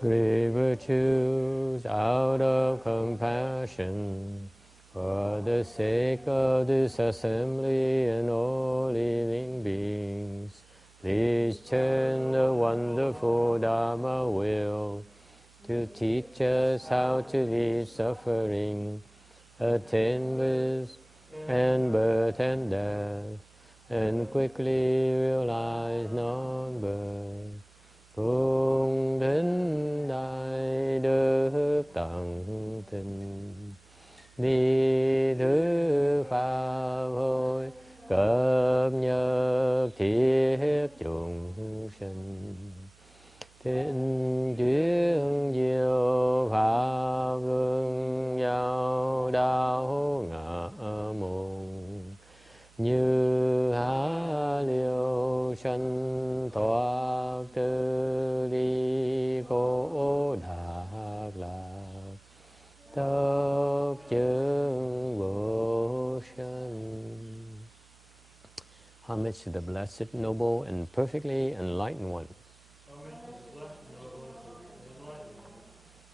great virtues out of compassion for the sake of this assembly and all living beings. Please turn the wonderful Dharma wheel to teach us how to leave suffering, attain bliss and birth and death, and quickly realize non-birth. Cung thính đại đức tận tình, ni thứ pháp hội cập nhật thiết chúng sinh. Thịnh chuyển diệu pháp luân giao đạo ngã môn, như há liêu sanh thoát tư ly khổ đạt lạc, tốc chứng vô sanh. Homage to the Blessed, Noble, and Perfectly Enlightened One.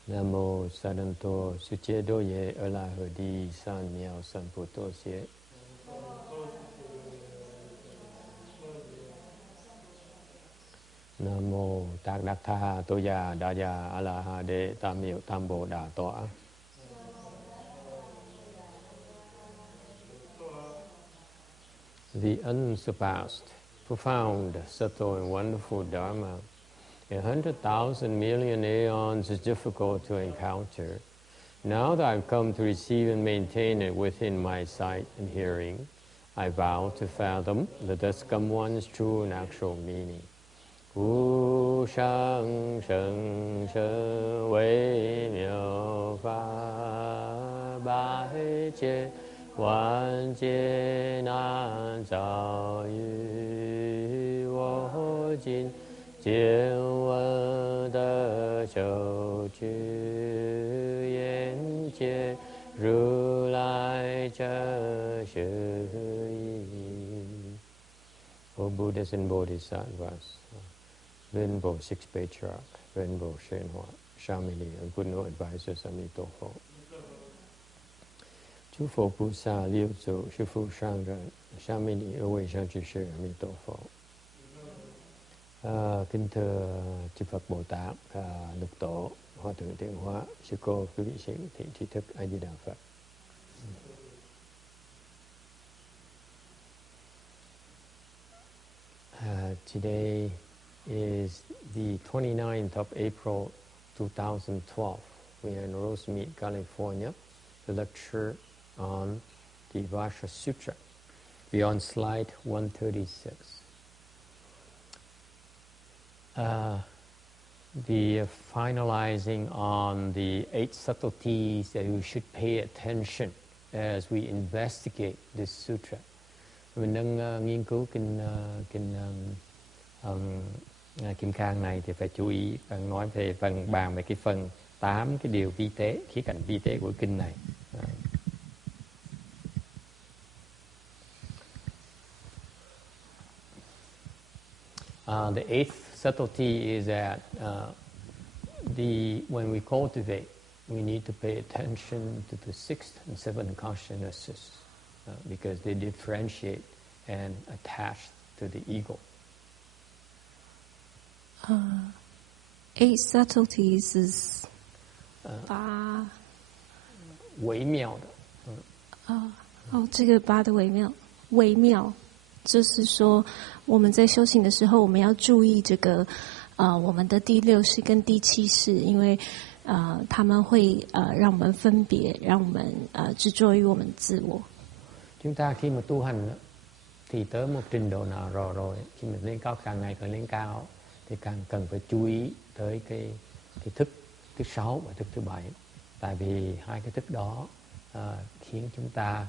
Nam mô Saranto Suche Doye Alahadi San Miao San Puto Sie. Nam mô Tạc Đắc Tha Tô Già Đa Già A-la-ha Đê Tam Miệu Tam Bồ Đà Tọa. The unsurpassed, profound, subtle and wonderful Dharma, 100,000 million aeons is difficult to encounter. Now that I've come to receive and maintain it within my sight and hearing, I vow to fathom the thus come one's true and actual meaning. Wu shang sheng sheng wei miao fa bai jie wan jie nan zao yu wo jin jian wen de qiu ju yan jie ru lai zhe shi yi. O Buddhas and Bodhisattvas, Venerable Sixth Patriarch, Venerable Shenhua, Shamini, and good no advisors, Amitabha. Chư Phật Bồ Tát Liêu Tzu, Sư Phụ Sang Rận, Shamini, Ở Huệ Sang Chư Sư, Amitabha. Kính thưa chư Phật Bồ Tát, Lục Tổ, Hòa Thượng Thiện Hóa, Sư Cô, quý vị sĩ thiện tri thức, A Di Đà Phật. Today is the 29th of April 2012. We are in Rosemead, California, to lecture on the Vajra Sutra. We're on slide 136. The finalizing on the 8 subtleties that we should pay attention as we investigate this sutra. Mình đang nghiên cứu Kim Cang này thì phải chú ý phần nói về phần bàn về cái phần 8 cái điều vi tế, khía cạnh vi tế của kinh này. The 8th subtlety is that when we cultivate, we need to pay attention to the 6th and 7th consciousnesses because they differentiate and attach to the ego. 8 subtleties is 8微妙的。这个8的微妙，就是说我们在修行的时候，我们要注意这个我们的第6识跟第7识，因为他们会让我们分别，让我们执着于我们自我。Chúng ta khi mà tu hành thì tới một trình độ nào rồi khi mình lên cao, càng ngày càng lên cao thì càng cần phải chú ý tới cái thức thứ 6 và thức thứ 7. Tại vì hai cái thức đó khiến chúng ta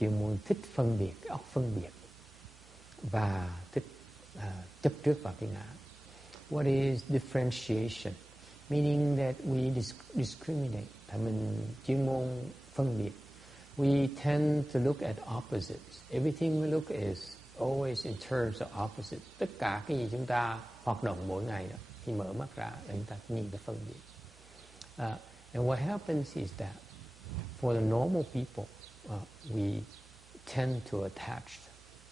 chuyên môn thích phân biệt, óc phân biệt và thích chấp trước vào cái ngã. What is differentiation? Meaning that we discriminate. Tại mình chuyên môn phân biệt. We tend to look at opposites. Everything we look is always in terms of opposites. Tất cả cái gì chúng ta hoạt động mỗi ngày đó khi mở mắt ra là chúng ta nhìn cái phân biệt. And what happens is that for the normal people, we tend to attach.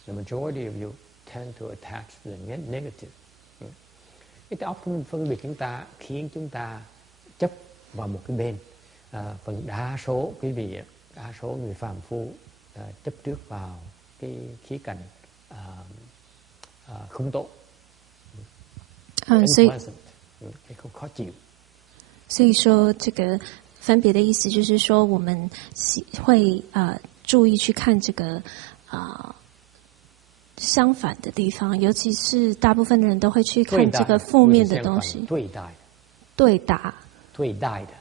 The majority of you tend to attach to the negative. Cái óc phân biệt chúng ta khiến chúng ta chấp vào một cái bên. Phần đa số quý vị, đa số người phàm phu chấp trước vào cái khía cạnh không tốt, unpleasant, cái khó chịu. 所以说，这个分别的意思就是说，我们会注意去看这个相反的地方，尤其是大部分的人都会去看这个负面的东西。对待的。对打。对待的。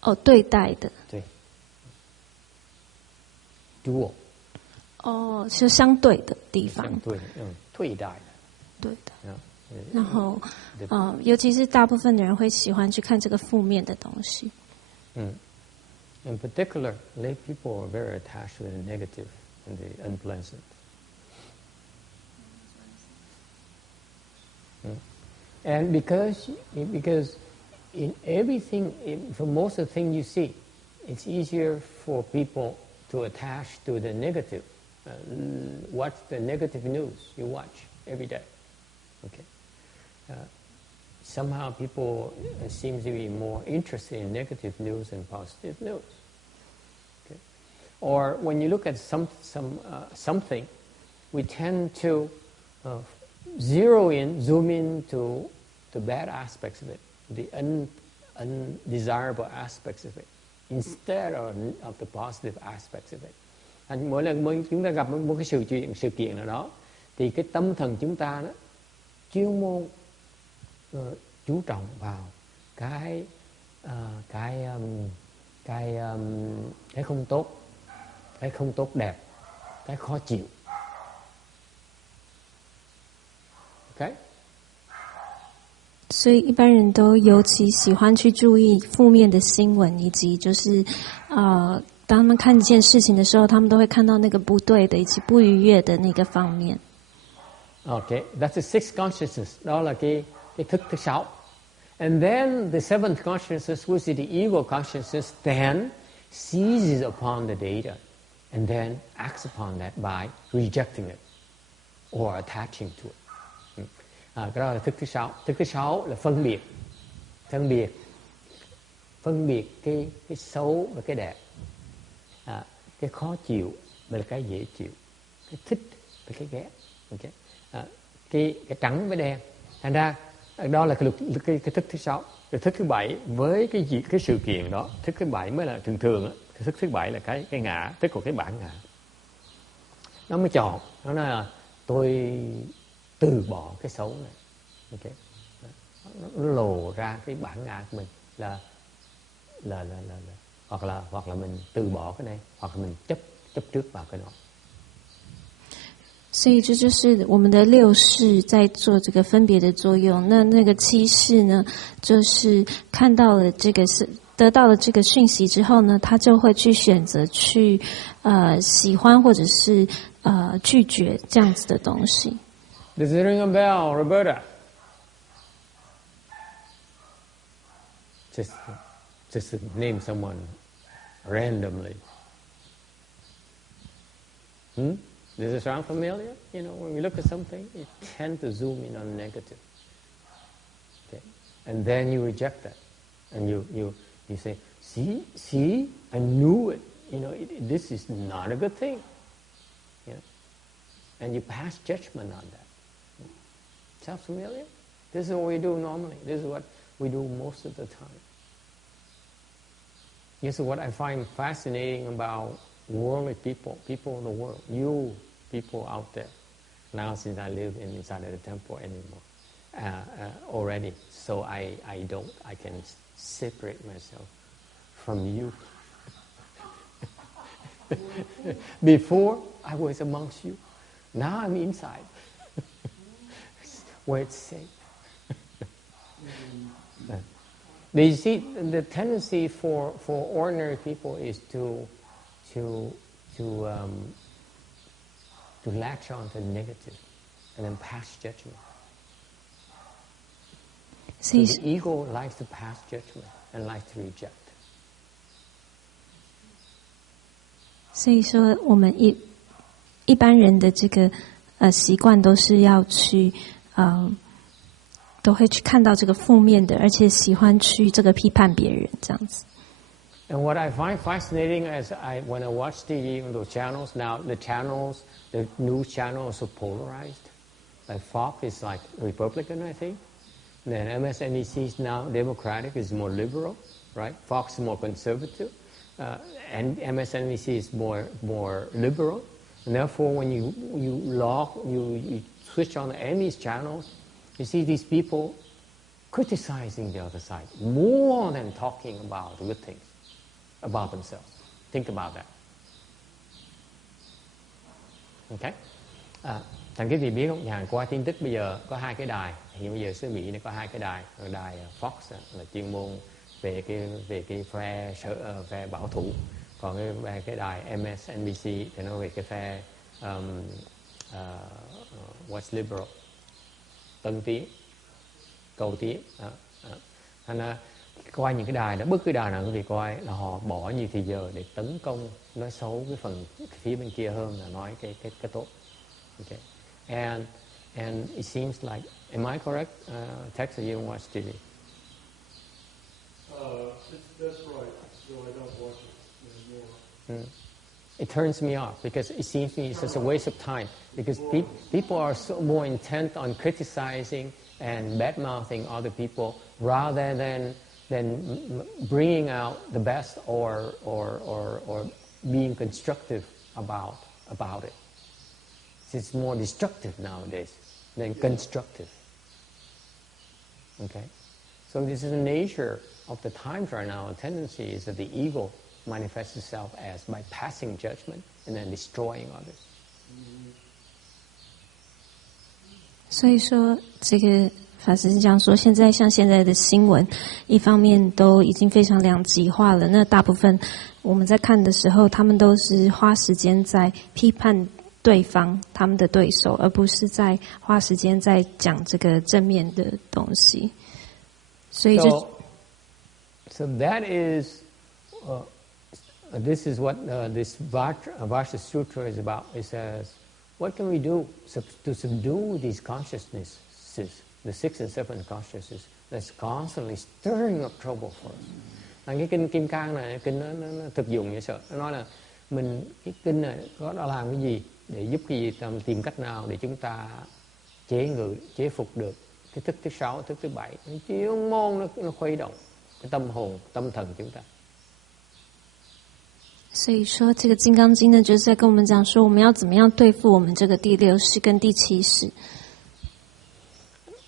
哦，对待的。对。dual。哦，是相对的地方。相对，对待的。对的。然后，尤其是大部分的人会喜欢去看这个负面的东西。In particular, lay people are very attached to the negative and the unpleasant. And because in everything, for most of the things you see, it's easier for people to attach to the negative. Watch the negative news you watch every day. Okay. Somehow people seem to be more interested in negative news than positive news. Okay. Or when you look at something, we tend to zoom in to the bad aspects of it, the undesirable aspects of it, instead of the positive aspects of it. And mỗi lần chúng ta gặp một cái sự kiện nào đó, thì cái tâm thần chúng ta đó, chuyên môn chú trọng vào cái không tốt, cái không tốt đẹp, cái khó chịu. Okay? 所以一般人都尤其喜欢去注意负面的新闻，以及就是当他们看一件事情的时候，他们都会看到那个不对的以及不愉悦的那个方面。Okay, that's the sixth consciousness. Đó là cái thức thứ sáu. And then the seventh consciousness, which is the ego consciousness, then seizes upon the data and then acts upon that by rejecting it or attaching to it. Cái đó là thức thứ sáu. Thức thứ sáu là phân biệt cái xấu và cái đẹp, cái khó chịu và cái dễ chịu, cái thích và cái ghét. Okay. Cái trắng với đen. Thành ra đó là cái thức thứ sáu. Cái thức thứ bảy với cái sự kiện đó, thức thứ bảy mới là thường á. Cái thức thứ bảy là cái ngã, tức là cái bản ngã. Nó mới chọn, nó nói là tôi từ bỏ cái xấu này. Okay. Nó lộ ra cái bản ngã của mình là hoặc là mình từ bỏ cái này, hoặc là mình chấp trước vào cái đó. 所以这就是我们的六识在做这个分别的作用。那个七识呢，就是看到了这个是得到了这个讯息之后呢，他就会去选择去喜欢或者是拒绝这样子的东西。Does it ring a bell, Roberta? Just name someone randomly. Does it sound familiar? You know, when we look at something, you tend to zoom in on negative. Okay, and then you reject that, and you say, "See, I knew it. You know, this is not a good thing." You know, and you pass judgment on that. Sound familiar? This is what we do normally. This is what we do most of the time. This is what I find fascinating about worldly people in the world, you people out there. Now, since I live inside of the temple anymore, already, so I can separate myself from you. Before, I was amongst you. Now I'm inside, where it's safe. You see, the tendency for ordinary people is to latch on to the negative and then pass judgment. So the ego likes to pass judgment and likes to reject. 所以说，我们一般人的这个习惯都是要去都会去看到这个负面的，而且喜欢去这个批判别人这样子。And what I find fascinating when I watch TV on those channels, now the news channels are polarized. Like Fox is like Republican, I think. And then MSNBC is now Democratic, is more liberal, right? Fox is more conservative. And MSNBC is more liberal. And therefore, when you switch on any of these channels, you see these people criticizing the other side more than talking about good things about themselves. Think about that. Okay? Thành quý vị biết không, nhà qua tin tức bây giờ có hai cái đài. Hiện bây giờ xứ Mỹ này có hai cái đài. Đài Fox là chuyên môn về cái phe bảo thủ. Còn cái đài MSNBC thì nó về cái phe what's liberal, tân tiến, cầu tiến. Thành ra coi những cái đài đó, bất cứ đài nào quý vị coi là họ bỏ nhiều thời giờ để tấn công, nói xấu cái phần phía bên kia hơn là nói cái tốt. Okay. And it seems like, am I correct, Texas, you don't watch TV? That's right, so I don't watch it anymore. It turns me off because it seems to me it's just a waste of time because people are so more intent on criticizing and bad-mouthing other people rather than bringing out the best or being constructive about it. It's more destructive nowadays than constructive. Okay? So this is the nature of the times right now. A tendency is that the ego manifests itself as by passing judgment and then destroying others. 所以说，这个法师是这样说：现在像现在的新闻，一方面都已经非常两极化了。那大部分我们在看的时候，他们都是花时间在批判对方他们的对手，而不是在花时间在讲这个正面的东西。所以就 So that is this is what this Vajra Sutra is about. It says, what can we do to subdue these consciousnesses, the 6 and 7 consciousnesses that's constantly stirring up trouble for us? Cái kinh Kim Cang này, kinh nó thực dụng như sợ. Nó nói là cái kinh này có đã làm cái gì để giúp cái gì, tìm cách nào để chúng ta chế phục được cái thức thứ 6, thức thứ 7. Chuyên môn nó khuấy động cái tâm hồn, tâm thần chúng ta. 所以说，这个《金刚经》呢，就是在跟我们讲说，我们要怎么样对付我们这个第6识跟第7识。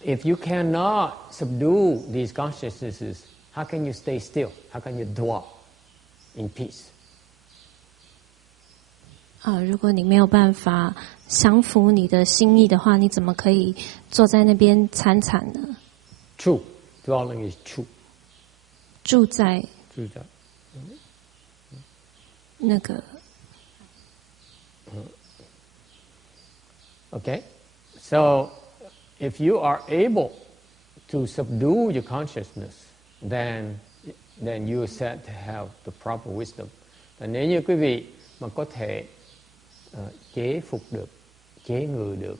If you cannot subdue these consciousnesses, how can you stay still? How can you dwell in peace? 如果你没有办法降服你的心意的话，你怎么可以坐在那边参禅呢？ True. Dwelling is true. 住在那个 Okay? So, if you are able to subdue your consciousness, then you are said to have the proper wisdom. Và nếu như quý vị mà có thể chế phục được, chế ngự được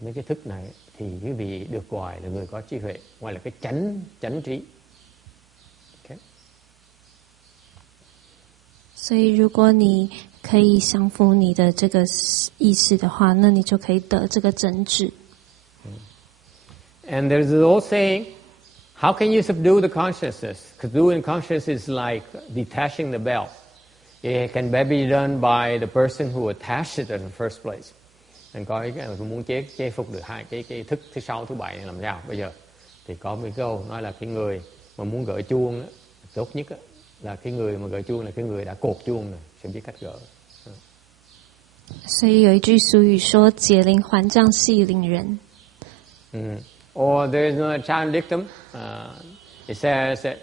mấy cái thức này, thì quý vị được gọi là người có trí huệ, gọi là cái chánh trí. Okay? 所以，如果你可以降服你的这个意识的话，那你就可以得这个真智。And there's an old saying, how can you subdue the consciousness? Subduing consciousness is like detaching the belt. It can be done by the person who attached it in the first place. Mình coi cái muốn chế phục được hai cái thức thứ 6, thứ 7 này làm sao bây giờ? Thì có một câu nói là cái người mà muốn gỡ chuông đó, tốt nhất đó, là cái người mà gỡ chuông là cái người đã cột chuông rồi, sẽ biết cách gỡ. 所以有一句俗语说：“解铃还将系铃人。” Or there is another Chan dictum. It says that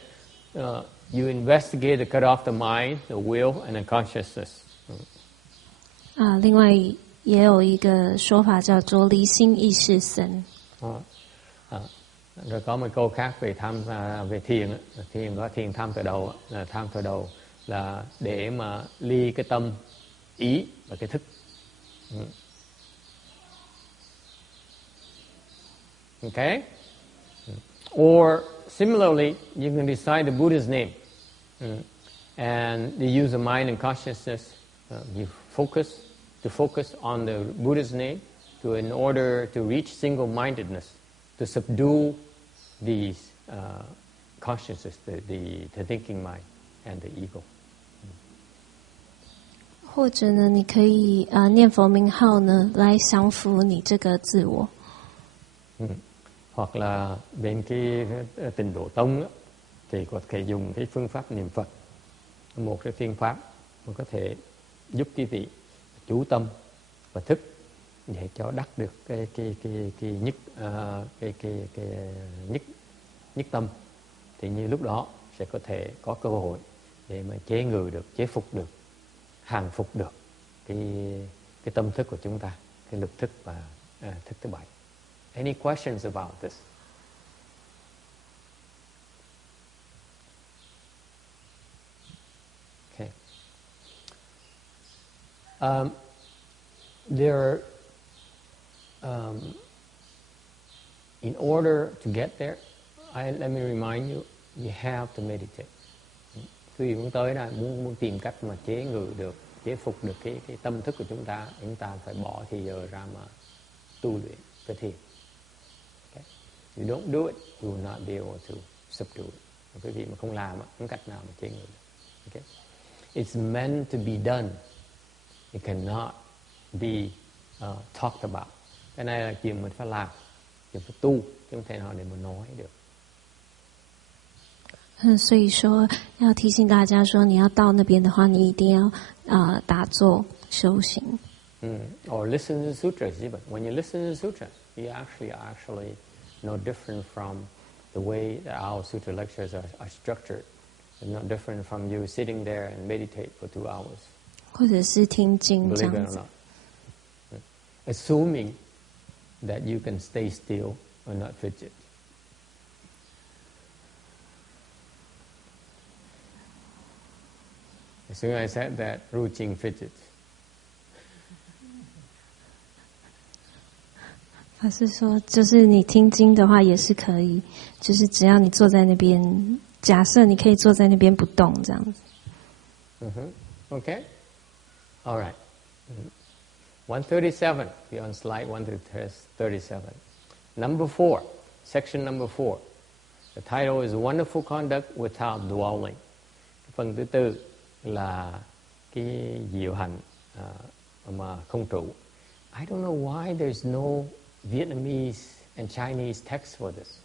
you investigate to cut off the mind, the will, and the consciousness. 另外也有一个说法叫做“离心意识僧”。Rồi có một câu khác về về thiền, thiền có thiền tham khởi đầu, tham khởi đầu là để mà ly cái tâm, ý và cái thức. Okay? Or similarly, you can decide the Buddha's name, and you use the mind and consciousness. You focus on the Buddha's name in order to reach single-mindedness, to subdue these consciousness, the thinking mind and the ego. 或者呢，你可以念佛名号呢，来降服你这个自我。Hoặc là bên cái Tịnh Độ Tông đó, thì có thể dùng cái phương pháp niệm Phật, một cái phương pháp mà có thể giúp quý vị chú tâm và thức để cho đắc được cái nhất tâm, thì như lúc đó sẽ có thể có cơ hội để mà chế ngự được, chế phục được, hàng phục được cái tâm thức của chúng ta, cái lực thức và thức thứ 7. Any questions about this? Okay. In order to get there, let me remind you, you have to meditate. Quý vị muốn tới đây, muốn tìm cách mà chế ngự được, chế phục được cái tâm thức của chúng ta phải bỏ thì giờ ra mà tu luyện cái thiền. Okay. You don't do it, you will not be able to subdue it. Quý vị mà không làm, không cách nào mà chế ngự được. Okay. It's meant to be done. It cannot be talked about. Cái này là chuyện mình phải làm, chuyện phải tu, chứ không thể nào để mà nói được. 所以说要提醒大家说，你要到那边的话，你一定要打坐修行。Or listen to sutras even. When you listen to sutras, you actually no different from the way that our sutra lectures are structured. It's not different from you sitting there and meditate for 2 hours. 或者是听经这 Believe 样 it or 子。 not. Assuming that you can stay still or not fidget. As soon as I said that, Ru Jing fidgets. 法师说，就是你听经的话也是可以，就是只要你坐在那边，假设你可以坐在那边不动这样子。Okay? All right. 137. We're on slide 137. Number 4. Section number 4. The title is Wonderful Conduct Without Dwelling. Phần thứ 4 là cái diệu hành mà không trụ. I don't know why there's no Vietnamese and Chinese text for this.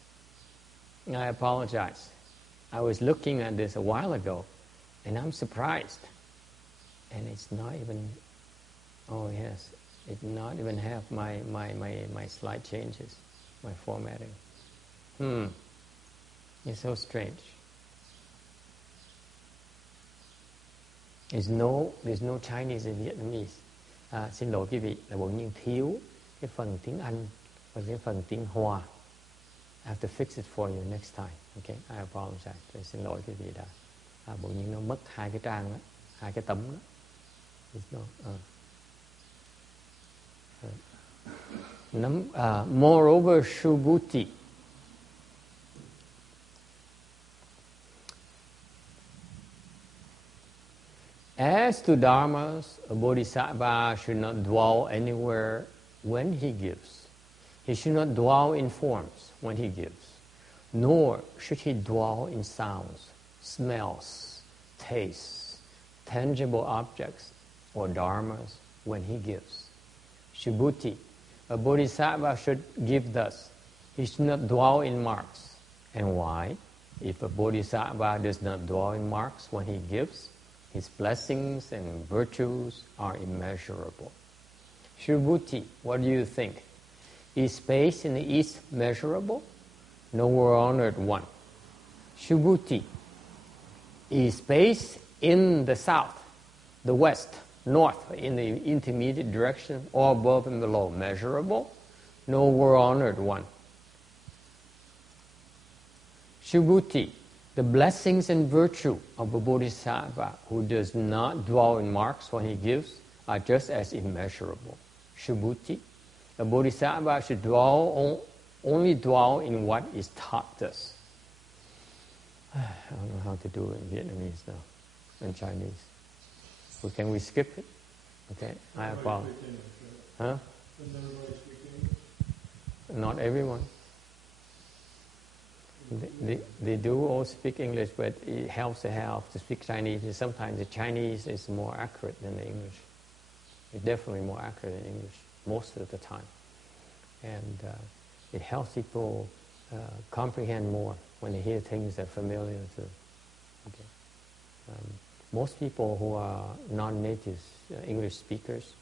I apologize. I was looking at this a while ago, and I'm surprised. And it's not even. Oh yes, it not even have my slide changes, my formatting. It's so strange. There's no Chinese and Vietnamese. Xin lỗi quý vị, là bỗng nhiên thiếu cái phần tiếng Anh và cái phần tiếng Hoa. I have to fix it for you next time. Okay, I apologize. Tôi xin lỗi quý vị đã bỗng nhiên nó mất 2 cái trang đó, 2 cái tấm đó. Moreover, Subhuti. As to dharmas, a bodhisattva should not dwell anywhere when he gives. He should not dwell in forms when he gives, nor should he dwell in sounds, smells, tastes, tangible objects, or dharmas when he gives. Subhuti, a bodhisattva should give thus. He should not dwell in marks. And why? If a bodhisattva does not dwell in marks when he gives, his blessings and virtues are immeasurable. Subhuti, what do you think? Is space in the east measurable? Nowhere on earth one. Subhuti, is space in the south, the west, north, in the intermediate direction, or above and below measurable? Nowhere on earth one. Subhuti, the blessings and virtue of a bodhisattva who does not dwell in marks when he gives are just as immeasurable. Subhuti, a bodhisattva should only dwell in what is taught us. I don't know how to do it in Vietnamese now, and Chinese. Well, can we skip it? Okay, I apologize. Huh? Not everyone. They do all speak English, but it helps to speak Chinese. And sometimes the Chinese is more accurate than the English. It's definitely more accurate than English, most of the time. And it helps people comprehend more when they hear things that are familiar to them. Okay. Most people who are non-native English speakers,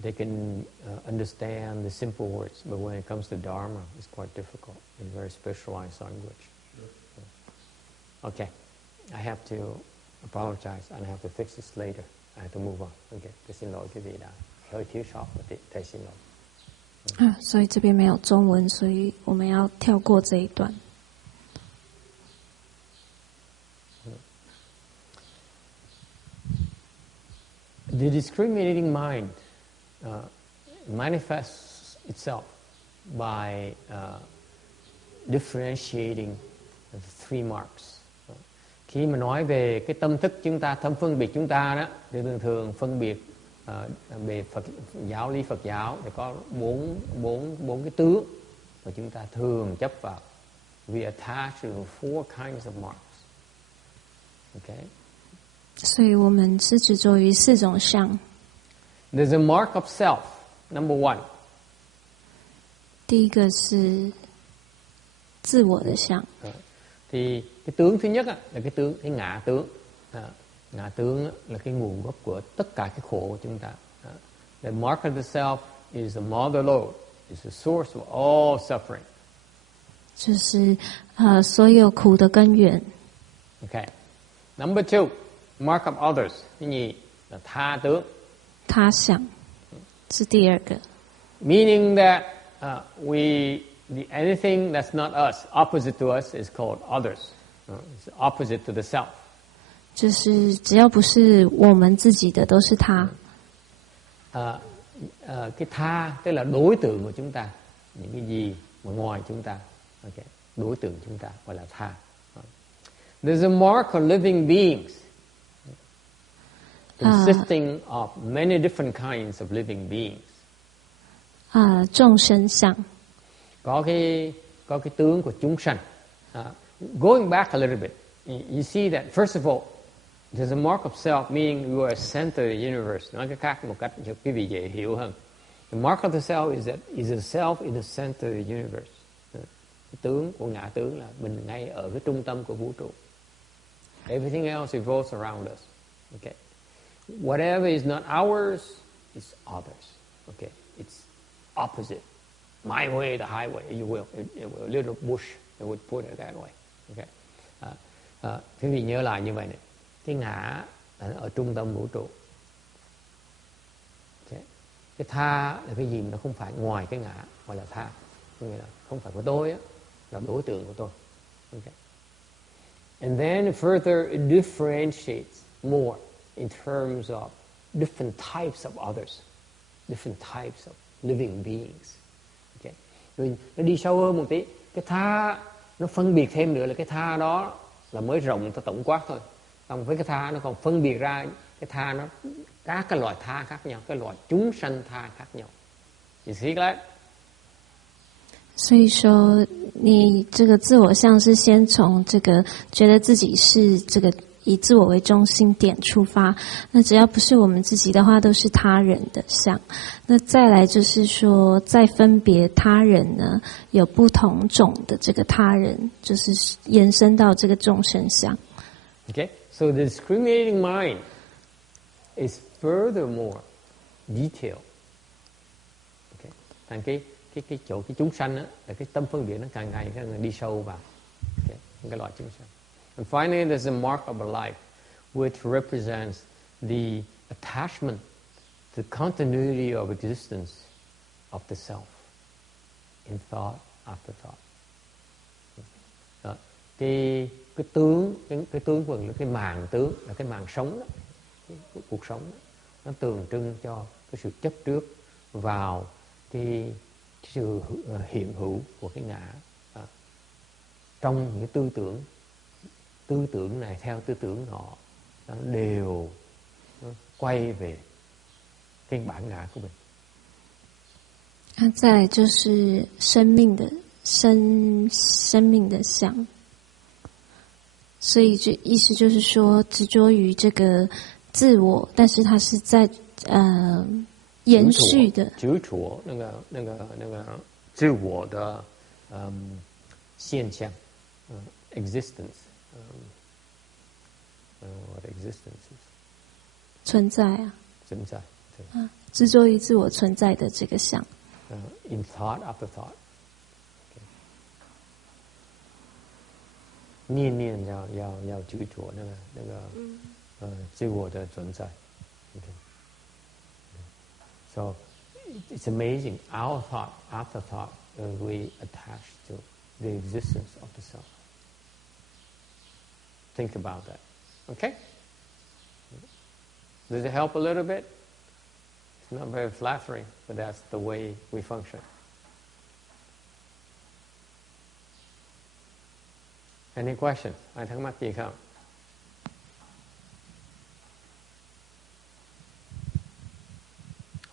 they can understand the simple words, but when it comes to Dharma, it's quite difficult. It's a very specialized language. Sure. Okay, I have to apologize, and I have to fix this later. I have to move on. Okay, tôi xin lỗi quý vị đã hơi thiếu sót một tí, thầy xin lỗi. 所以这边没有中文，所以我们要跳过这一段。The discriminating mind manifests itself by differentiating the three marks. Khi mà nói về cái tâm thức chúng ta, tâm phân biệt chúng ta đó, thì thường phân biệt về giáo lý Phật giáo thì có bốn cái tướng mà chúng ta thường chấp vào. We attach to four kinds of marks. Okay. 所以我们是执着于四种相。There's a mark of self, number one. 第一个是自我的相。Thì cái tướng thứ nhất là cái ngã tướng. Ngã tướng là cái nguồn gốc của tất cả cái khổ của chúng ta. The mark of the self is the mother lode, is the source of all suffering. 就是所有苦的根源。Okay. Number two, mark of others. Cái nhì là tha tướng. 他相是第二个。Meaning that anything that's not us, opposite to us, is called others. It's opposite to the self. 就是只要不是我们自己的，都是他。Cái tha tức là đối tượng của chúng ta, những cái gì mà ngoài chúng ta. Okay. Đối tượng chúng ta gọi là tha. There's a mark of living beings, consisting of many different kinds of living beings. 众生相。Có cái tướng của chúng sanh. Going back a little bit, you see that first of all, there's a mark of self, meaning you are a center of the universe. Nói cái khác một cách cho quý vị dễ hiểu hơn. The mark of the self is that is the self in the center of the universe. Cái tướng của ngã tướng là mình ngay ở cái trung tâm của vũ trụ. Everything else revolves around us. Okay. Whatever is not ours is others. Okay. It's opposite. My way, the highway, you will. A little bush, I would put it that way. Okay. Quý vị nhớ lại như vậy này. Cái ngã ở trung tâm vũ trụ. Okay. Cái tha là cái gì mà nó không phải ngoài cái ngã, gọi là tha. Nghĩa là không phải của tôi á, là đối tượng của tôi. Okay. And then further it differentiates more in terms of different types of others, different types of living beings. Okay. Rồi nó đi sâu hơn một tí, cái tha nó phân biệt thêm nữa là cái tha đó là mới rộng ta tổng quát thôi. Còn với cái tha nó còn phân biệt ra cái tha nó các cái loại tha khác nhau, cái loại chúng sanh tha khác nhau. You see that? 所以说，你这个自我相是先从这个觉得自己是这个以自我为中心点出发，那只要不是我们自己的话，都是他人的相。那再来就是说，再分别他人呢，有不同种的这个他人，就是延伸到这个众生相。Okay, so the discriminating mind is furthermore detailed. Okay, thành cái chúng sanh á, là cái tâm phân biệt nó càng ngày đi sâu vào. Okay, cái loại chúng sanh. And finally, there's a mark of a life, which represents the attachment, the continuity of existence of the self in thought after thought. Đó. Cái tướng, cái tướng của mình, cái màng tướng là cái màng sống đó, cái cuộc sống đó. Nó tượng trưng cho cái sự chấp trước vào cái sự hiện hữu của cái ngã. Đó. Trong những tư tưởng này theo tư tưởng nọ, nó đều nó quay về cái bản ngã của mình. 再来就是生命的相，所以就意思就是说，执着于这个自我，但是它是在延续的执着那个自我的现象，existence，what existence is 存在啊，存在，对，执着于自我存在的这个相。in thought after thought， 念念要执着那个自我的存在。Okay. So it's amazing. Our thought, after thought, we attach to the existence of the self. Think about that. Okay? Does it help a little bit? It's not very flattering, but that's the way we function. Any questions? Ai thắc mắc gì không?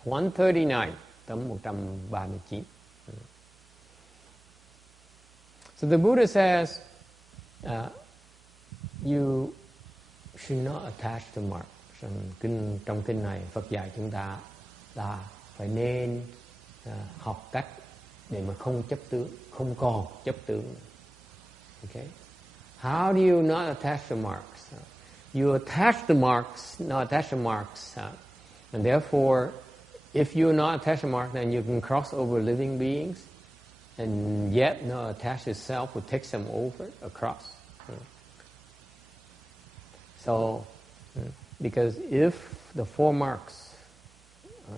Tấm 139. So the Buddha says, you should not attach to marks. Trong kinh này Phật dạy chúng ta là phải nên học cách để mà không chấp tướng, không còn chấp tướng. Okay? How do you not attach to marks? You attach the marks, not attach the marks, and therefore, if you're not attached to marks, then you can cross over living beings, and yet not attach yourself will take them over across. So, because if the 4 marks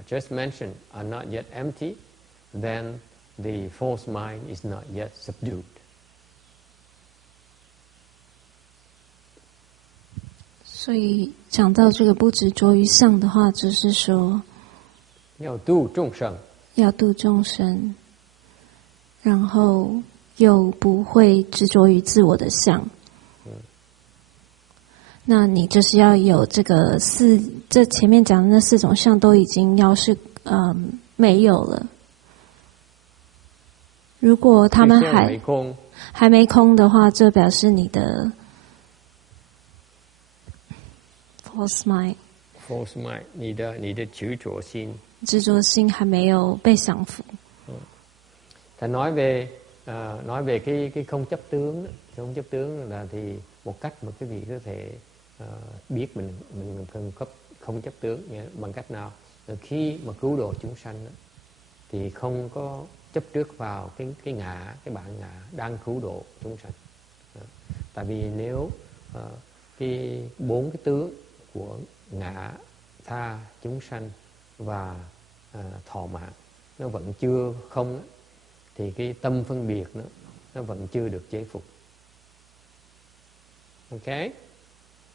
just mentioned are not yet empty, then the false mind is not yet subdued. 所以讲到这个不执着于相的话，就是说要度众生，然后又不会执着于自我的相。那你就是要有这个这前面讲的那4种相都已经要是没有了。如果他们还没空的话，这表示你的 false mind， 你的执着心还没有被降服。Ta nói về cái không chấp tướng, không chấp tướng là thì một cách mà quý vị có thể biết mình không chấp tướng bằng cách nào? Khi mà cứu độ chúng sanh thì không có chấp trước vào cái ngã, cái bản ngã đang cứu độ chúng sanh. Tại vì nếu cái 4 cái tướng của ngã, tha, chúng sanh và thọ mạng nó vẫn chưa không, thì cái tâm phân biệt nó vẫn chưa được chế phục. Okay?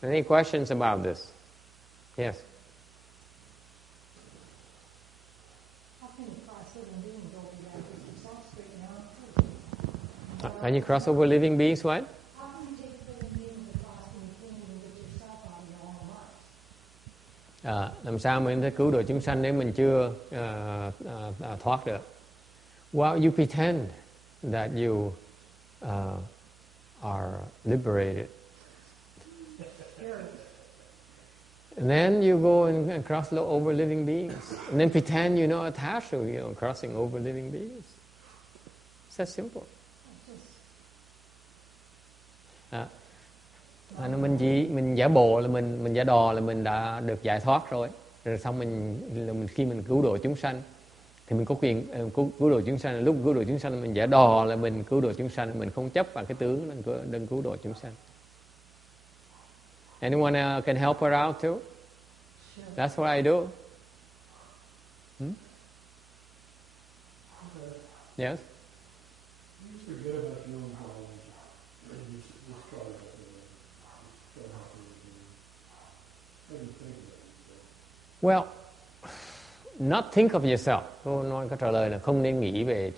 Any questions about this? Yes. Can you cross over living beings? What? Làm sao mình có thể cứu độ chúng sanh nếu mình chưa thoát được? Well, you pretend that you are liberated. And then you go and cross over living beings. And then pretend you're not attached to crossing over living beings. It's that simple. Mình giả bộ là mình giả đò là mình đã được giải thoát rồi. Rồi xong khi mình cứu độ chúng sanh thì mình có quyền cứu độ chúng sanh. Lúc cứu độ chúng sanh mình giả đò là mình cứu độ chúng sanh, mình không chấp vào cái tướng đang cứu độ chúng sanh. Anyone can help her out too? That's what I do. Yes? You forget about your own biology. Well, not think of yourself. Tôi nói có trả lời là không nên nghĩ về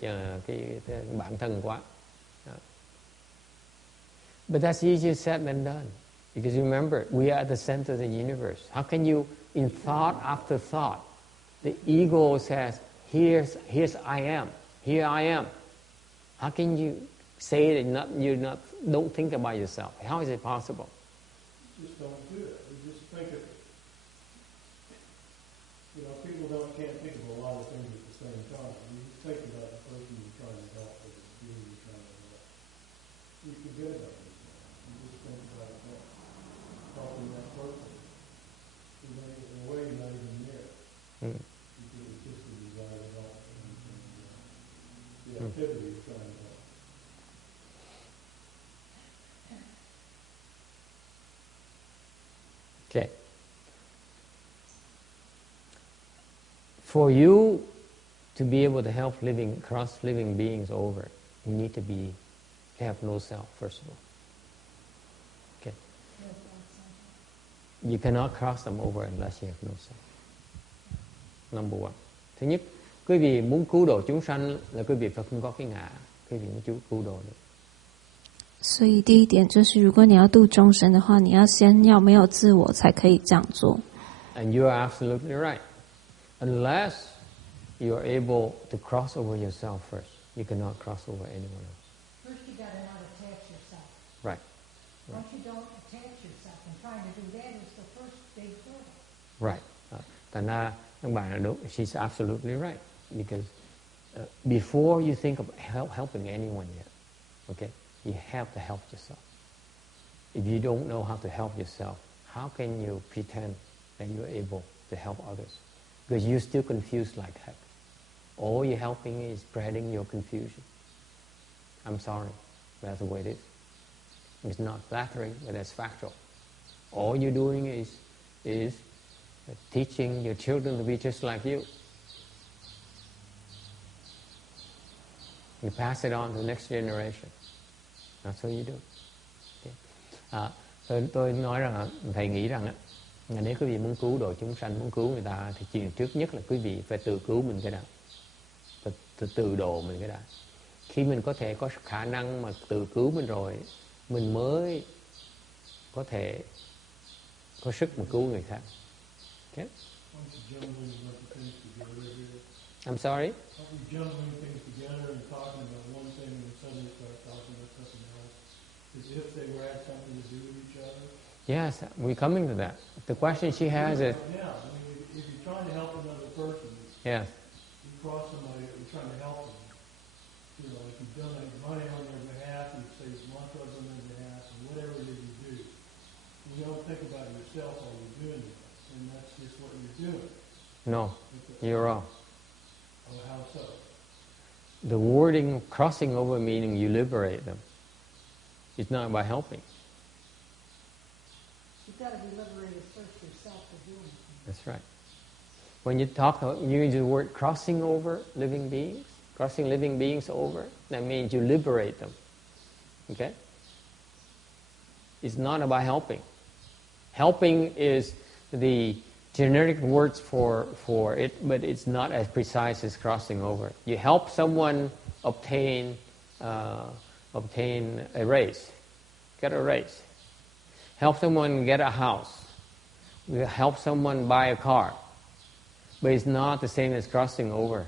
cái bản thân quá. But that's easier said than done. Because remember, we are at the center of the universe. How can you, in thought after thought, the ego says, here's I am. Here I am. How can you say that don't think about yourself? How is it possible? Just don't do it. We just think of it. You know, people can't think of a lot of things at the same time. You just think about the person you're trying to help or the being you're trying to help. You forget about yourself. You just think about helping that person. In a way, you're not even there. Because it's just the desire to help and the activity you're trying to help. Okay. For you to be able to help cross living beings over, you need to have no self, first of all. Okay. You cannot cross them over unless you have no self. Number one. Thứ nhất, quý vị muốn cứu độ chúng sanh là quý vị phải không có cái ngã, quý vị mới cứu độ được. 所以第一点就是，如果你要度众生的话，你要先要没有自我，才可以这样做。And you are absolutely right. Unless you are able to cross over yourself first, you cannot cross over anyone else. First, you got to not attach yourself. Right. Once you don't attach yourself, and trying to do that is the first big hurdle. Right. Thành ra các bạn là đúng. She's absolutely right. Because before you think of helping anyone yet, okay, you have to help yourself. If you don't know how to help yourself, how can you pretend that you're able to help others? Because you're still confused like heck. All you're helping is spreading your confusion. I'm sorry, that's the way it is. It's not flattering, but that's factual. All you're doing is teaching your children to be just like you. You pass it on to the next generation. That's what you do. Okay. Tôi nói rằng thầy nghĩ rằng nếu quý vị muốn cứu độ chúng sanh, muốn cứu người ta, thì chuyện trước nhất là quý vị phải tự cứu mình cái đã, phải tự độ mình cái đã. Khi mình có thể có khả năng mà tự cứu mình rồi, mình mới có thể có sức mà cứu người khác. Okay? I'm sorry? As if they were had something to do with each other? Yes, we're coming to that. The question she has is... Yeah, I mean, if you're trying to help another person, yes. You cross somebody, you're trying to help them. You know, if you donate money on their behalf, you say mantras on their behalf, and whatever it is you do, you don't think about yourself while you're doing it, and that's just what you're doing. No, you're wrong. Oh, how so? The wording crossing over meaning you liberate them. It's not about helping. You've got to be liberated first yourself to do it. That's right. When you use the word crossing over living beings, crossing living beings over, that means you liberate them. Okay? It's not about helping. Helping is the generic words for it, but it's not as precise as crossing over. You help someone obtain a raise, get a raise. Help someone get a house. Help someone buy a car. But it's not the same as crossing over.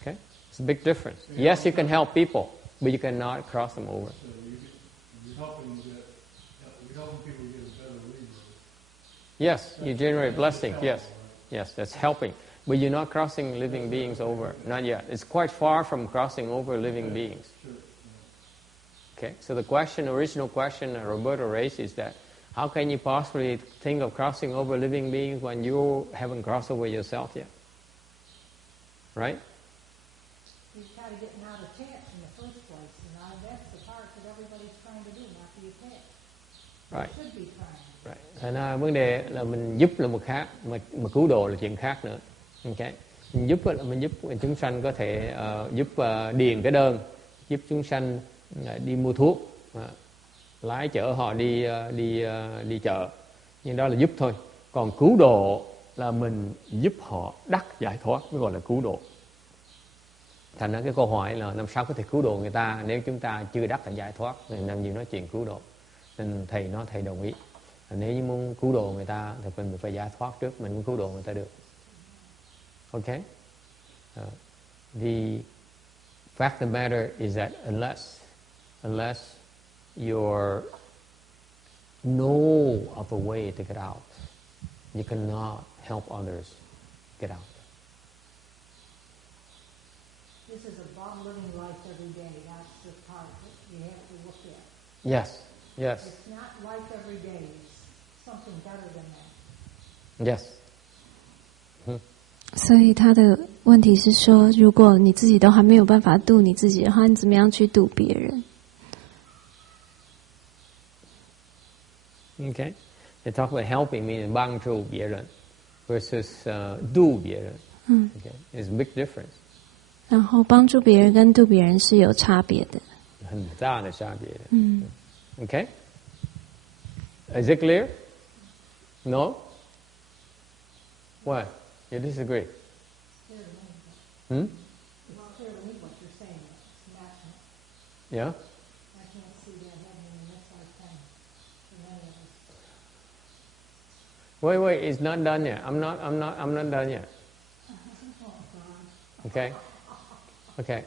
Okay? It's a big difference. Yes, you can help people, but you cannot cross them over. So you're helping people get a better rebirth. Yes, you generate blessing. Yes, that's helping. But you're not crossing living beings over. Not yet. It's quite far from crossing over living beings. Okay, so the original question Roberto raised is that how can you possibly think of crossing over living beings when you haven't crossed over yourself yet? Right? You've got to get not attached in the first place. And that's the part that everybody's trying to do, not be attached. Right. You should be trying. Right. Thành ra vấn đề là mình giúp là một khác, mà cứu độ là chuyện khác nữa. Okay. Mình giúp là mình giúp chúng sanh có thể giúp điền cái đơn, giúp chúng sanh đi mua thuốc, lái chở họ đi chợ, nhưng đó là giúp thôi. Còn cứu độ là mình giúp họ đắc giải thoát mới gọi là cứu độ. Thành ra cái câu hỏi là làm sao có thể cứu độ người ta nếu chúng ta chưa đắc thành giải thoát, nên làm gì nói chuyện cứu độ. Nên thầy đồng ý, nếu như muốn cứu độ người ta thì mình phải giải thoát trước, mình mới cứu độ người ta được. Okay? The fact of the matter is that unless you know of a way to get out, you cannot help others get out. This is about living life every day. That's the part that you have to look at. Yes. It's not life every day. It's something better than that. Yes. 所以他的问题是说，如果你自己都还没有办法度你自己的话，你怎么样去度别人？ Okay. They talk about helping me and 帮助别人 versus do 别人。Okay. There's a big difference. 然后帮助别人跟度别人是有差别的。很大的差别的。Okay. Is it clear? No? What? You disagree? It's clear to me what you're saying. It's natural. Yeah? I can't see that happening in this lifetime for many of us. Wait, it's not done yet. I'm not done yet. Okay? Okay. Okay,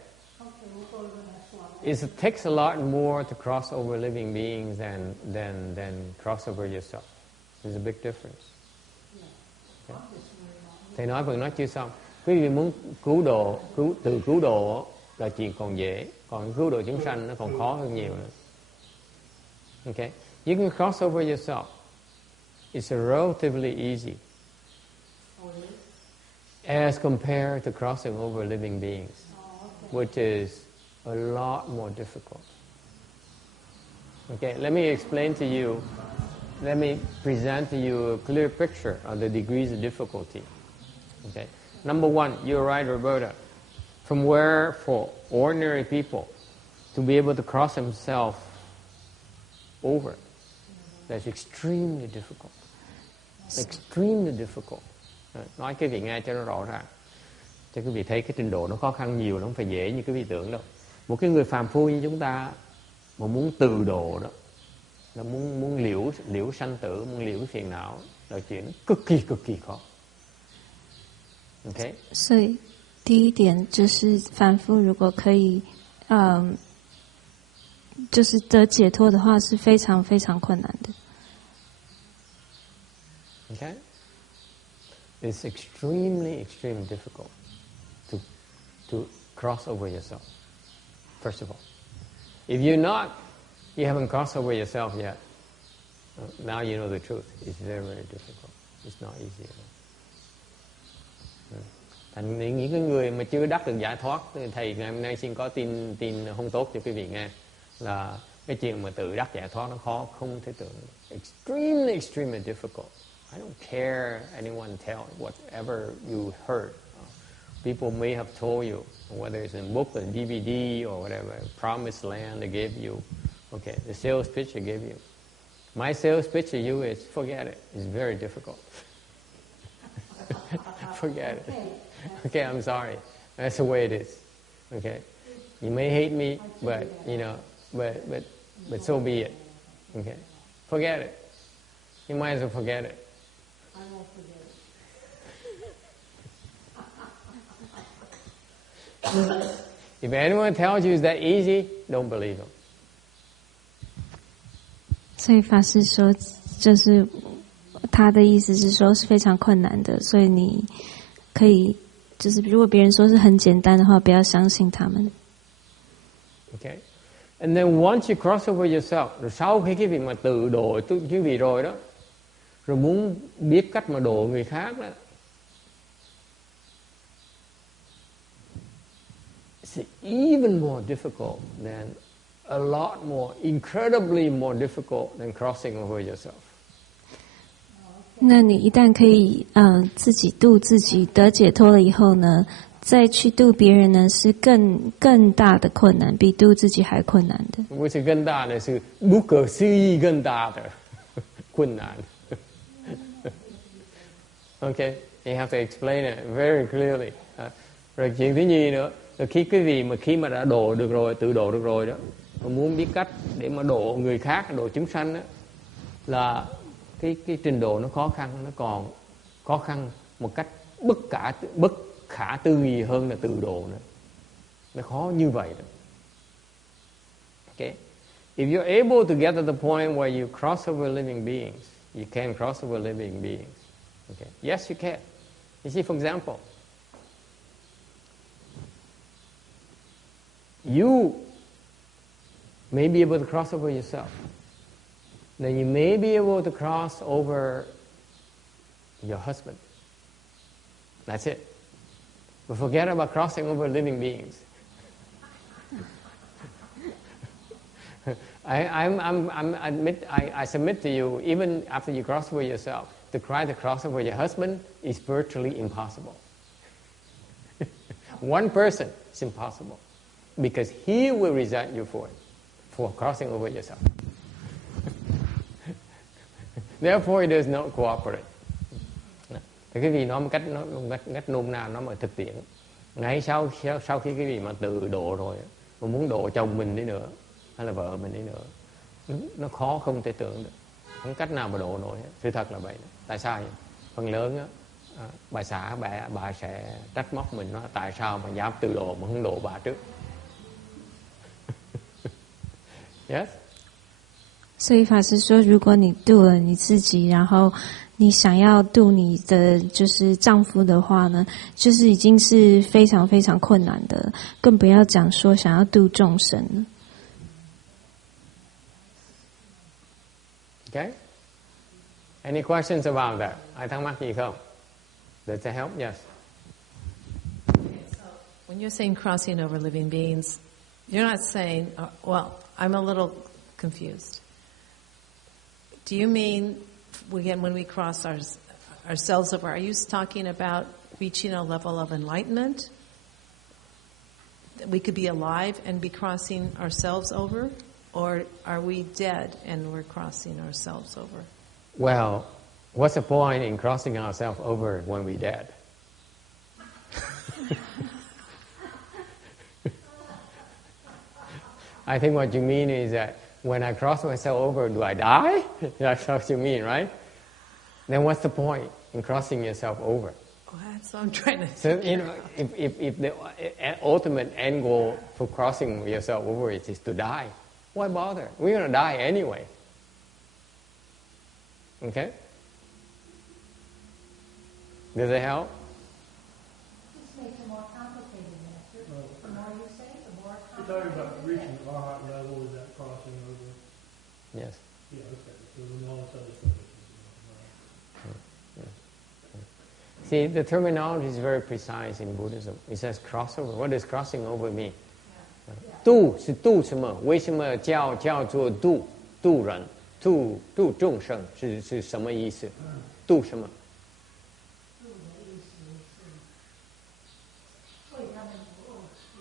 we'll go to the next slide. It takes a lot more to cross over living beings than cross over yourself. There's a big difference. Okay. Thầy nói vẫn nói chưa xong. Quý vị muốn cứu độ là chuyện còn dễ, còn cứu độ chúng sanh nó còn khó hơn nhiều nữa. Okay? You can cross over yourself. It's relatively easy as compared to crossing over living beings, which is a lot more difficult. Okay, let me explain to you, let me present to you a clear picture of the degrees of difficulty. Okay, number one, you're right, Roberta. From where for ordinary people to be able to cross themselves over, that's extremely difficult. Extremely difficult. Nói cái vị nghe cho nó rõ ràng, cho quý vị thấy cái trình độ nó khó khăn nhiều, nó không phải dễ như quý vị tưởng đâu. Một cái người phàm phu như chúng ta mà muốn từ độ đó, là muốn liễu sanh tử, muốn liễu phiền não, là chuyện cực kỳ khó. Okay? 所以第一点就是凡夫如果可以，就是得解脱的话，是非常非常困难的。Okay? It's extremely difficult to cross over yourself. First of all, if you haven't crossed over yourself yet. Now you know the truth. It's very difficult. It's not easy at all. Thành những cái người mà chưa đắc được giải thoát, thầy ngày hôm nay xin có tin không tốt cho quý vị nghe, là cái chuyện mà tự đắc giải thoát nó khó không thể tưởng. Extremely difficult. I don't care anyone tell whatever you heard. People may have told you, whether it's in a book or DVD or whatever, promised land they gave you. Okay, the sales pitch they gave you. My sales pitch to you is forget it. It's very difficult. Forget it. Okay, I'm sorry. That's the way it is. Okay, you may hate me, but but so be it. Okay, forget it. You might as well forget it. I won't forget it. If anyone tells you it's that easy, don't believe them. 所以法师说，就是他的意思是说是非常困难的，所以你可以，就是如果别人说是很简单的话，不要相信他们。Okay, and then once you cross over yourself, rồi sau khi cái việc mà tự độ quý vị rồi đó, rồi muốn biết cách mà độ người khác đó, it's even more difficult than a lot more, incredibly more difficult than crossing over yourself. 那你一旦可以自己度自己得解脱了以后呢，再去度别人呢，是更大的困难，比度自己还困难的。不是更大的，是不可思议更大的困难。Okay, you have to explain it very clearly. Rồi chuyện thứ nhì nữa, là khi mà đã độ được rồi, tự độ được rồi đó, mà muốn biết cách để mà độ người khác, độ chúng sanh đó, là cái trình độ nó khó khăn, nó còn khó khăn một cách bất khả tư nghị hơn là tự độ nữa. Nó khó như vậy đó. Okay, if you're able to get to the point where you cross over living beings, you can cross over living beings. Okay, yes, you can. You see, for example, you may be able to cross over yourself. Then you may be able to cross over your husband. That's it. But forget about crossing over living beings. I submit to you, even after you cross over yourself, to try to cross over your husband is virtually impossible. One person is impossible, because he will resent you for crossing over yourself. Therefore, it does not cooperate. Thì cái gì nói một cách nôm na, nói một thực tiễn. Ngay sau khi cái gì mà tự độ rồi, mà muốn độ chồng mình đi nữa, hay là vợ mình đi nữa, nó khó không thể tưởng được, không cách nào mà độ nổi. Sự thật là vậy. Tại sao vậy? Phần lớn á, bà sẽ trách móc mình, nói tại sao mà dám tự độ mà không độ bà trước. Yes. 所以法师说，如果你度了你自己，然后你想要度你的就是丈夫的话呢，就是已经是非常非常困难的，更不要讲说想要度众生了。Okay. Any questions about that? Ai thắc mắc gì không? Does that help? Yes. So when you're saying crossing over living beings, you're not saying, well, I'm a little confused. Do you mean, again, when we cross ourselves over, are you talking about reaching a level of enlightenment? That we could be alive and be crossing ourselves over? Or are we dead and we're crossing ourselves over? Well, what's the point in crossing ourselves over when we're dead? I think what you mean is that when I cross myself over, do I die? That's what you mean, right? Then what's the point in crossing yourself over? Well, that's what I'm trying to So, you know, if the ultimate end goal for crossing yourself over is to die, why bother? We're going to die anyway. Okay? Does it help? This makes it more complicated, Master. The more you say, the more You're talking complicated. about reaching the heart level, is that crossing over? Yes. Yeah, okay. So then all this other stuff is See, the terminology is very precise in Buddhism. It says crossover. What does crossing over mean? 度是度什么？为什么叫做度人？度众生是什么意思？度什么？度的意思是为他们服务，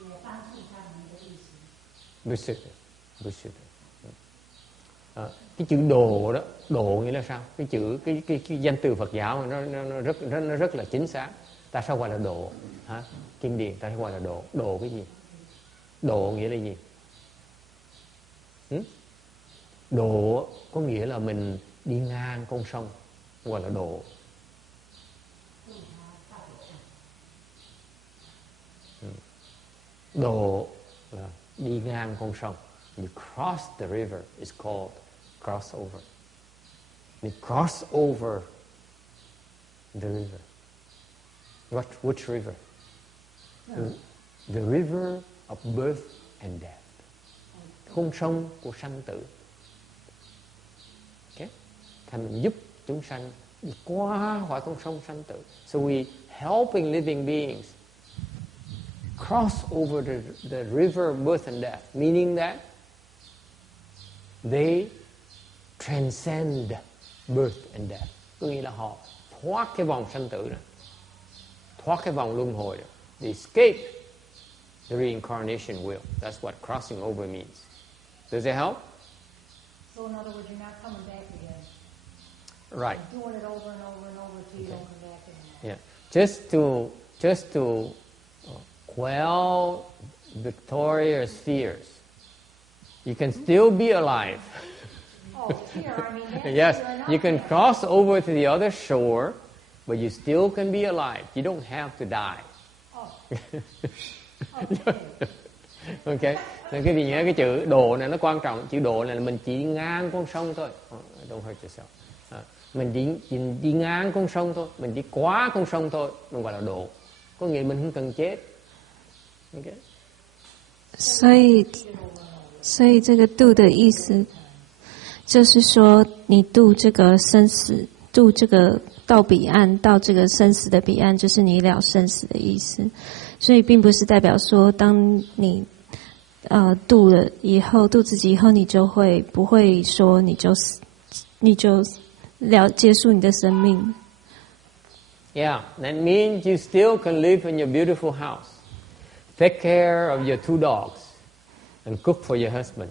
也帮助他们的意思。不是的。Cái chữ độ đó, độ nghĩa là sao? Cái chữ cái danh từ Phật giáo nó rất là chính xác. Tại sao gọi là độ? Hả? Kinh điển tại sao gọi là độ? Độ cái gì? Độ nghĩa là gì? Độ có nghĩa là mình đi ngang con sông, gọi là độ. Độ là đi ngang con sông. You cross the river is called crossover. You cross over the river. Which river? The river of birth and death. Con sông của sanh tử. Okay? Thành mình giúp chúng sanh đi qua khỏi con sông sanh tử. So we helping living beings cross over the river of birth and death, meaning that they transcend birth and death. Có nghĩa là họ thoát cái vòng sanh tử này, thoát cái vòng luân hồi này. They escape the reincarnation wheel. That's what crossing over means. Does it help? So in other words, you're not coming back again. Right. Doing it over and over and over till you don't come back anymore. Yeah. Just to quell Victoria's fears. You can still be alive. Oh, here, I mean, that's Yes, here and you up can there. cross over to the other shore, but you still can be alive. You don't have to die. Oh. Okay. Ok, nên quý vị nhớ cái chữ độ này nó quan trọng. Chữ độ này là mình chỉ đi ngang con sông thôi. Don't hurt yourself. Mình đi ngang con sông thôi, mình đi qua con sông thôi, mình gọi là độ. Có nghĩa mình không cần chết. Ok. 所以这个度的意思，就是说你度这个生死，度这个到彼岸，到这个生死的彼岸，就是你了生死的意思。所以并不是代表说，当你度了以后，度自己以后，你就会不会说你就结束你的生命。Yeah, that means you still can live in your beautiful house, take care of your 2 dogs, and cook for your husband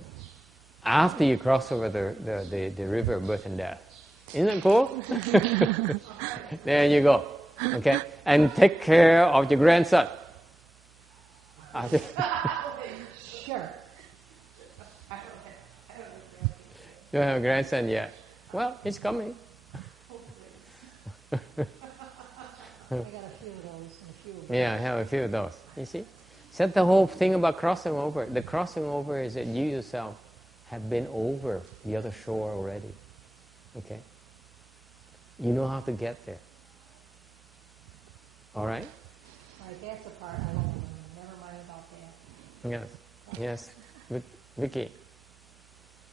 after you cross over the river of birth and death. Isn't that cool? There you go. Okay, and take care of your grandson. Sure. You have a grandson yet? Well, it's coming. I got a few of those and a few of those. Yeah, I have a few of those. You see? So the whole thing about crossing over. The crossing over is that you yourself have been over the other shore already. Okay? You know how to get there. All right? All right, that's the part I don't remember. Never mind about that. Yes. Vicky.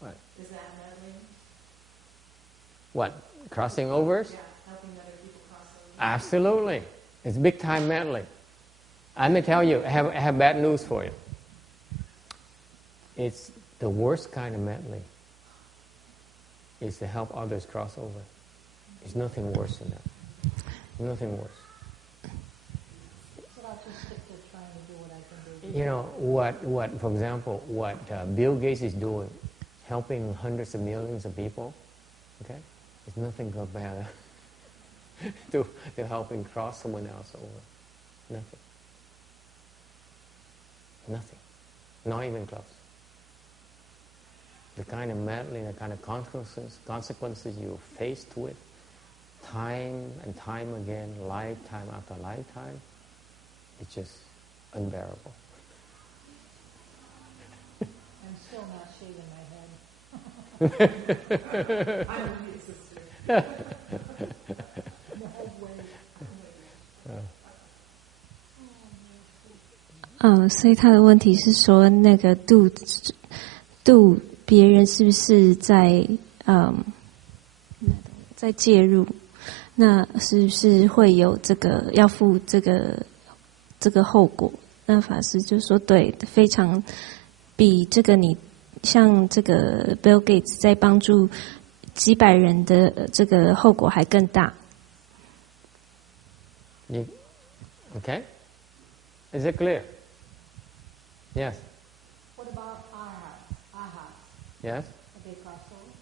What? Is that meddling? What? Crossing overs? Yeah, helping other people cross over. Absolutely. It's big time meddling. I may tell you, I have bad news for you. It's the worst kind of meddling. Is to help others cross over. There's nothing worse than that. Nothing worse. So I'll just stick to trying to do what I can do. You know, what for example, what Bill Gates is doing, helping hundreds of millions of people, okay? There's nothing compared to helping cross someone else over. Nothing. Nothing. Not even close. The kind of meddling, the kind of consequences you're faced with, time and time again, lifetime after lifetime, it's just unbearable. I'm still not shaving my head. I don't need a sister. No way. 所以他的问题是说，那个度别人是不是在介入？那是不是会有这个要负这个后果？那法师就说，对，非常比这个你像这个 Bill Gates 在帮助几百人的这个后果还更大。Okay? Is it clear? Yes. What about ahats? Yes. Have they crossed over?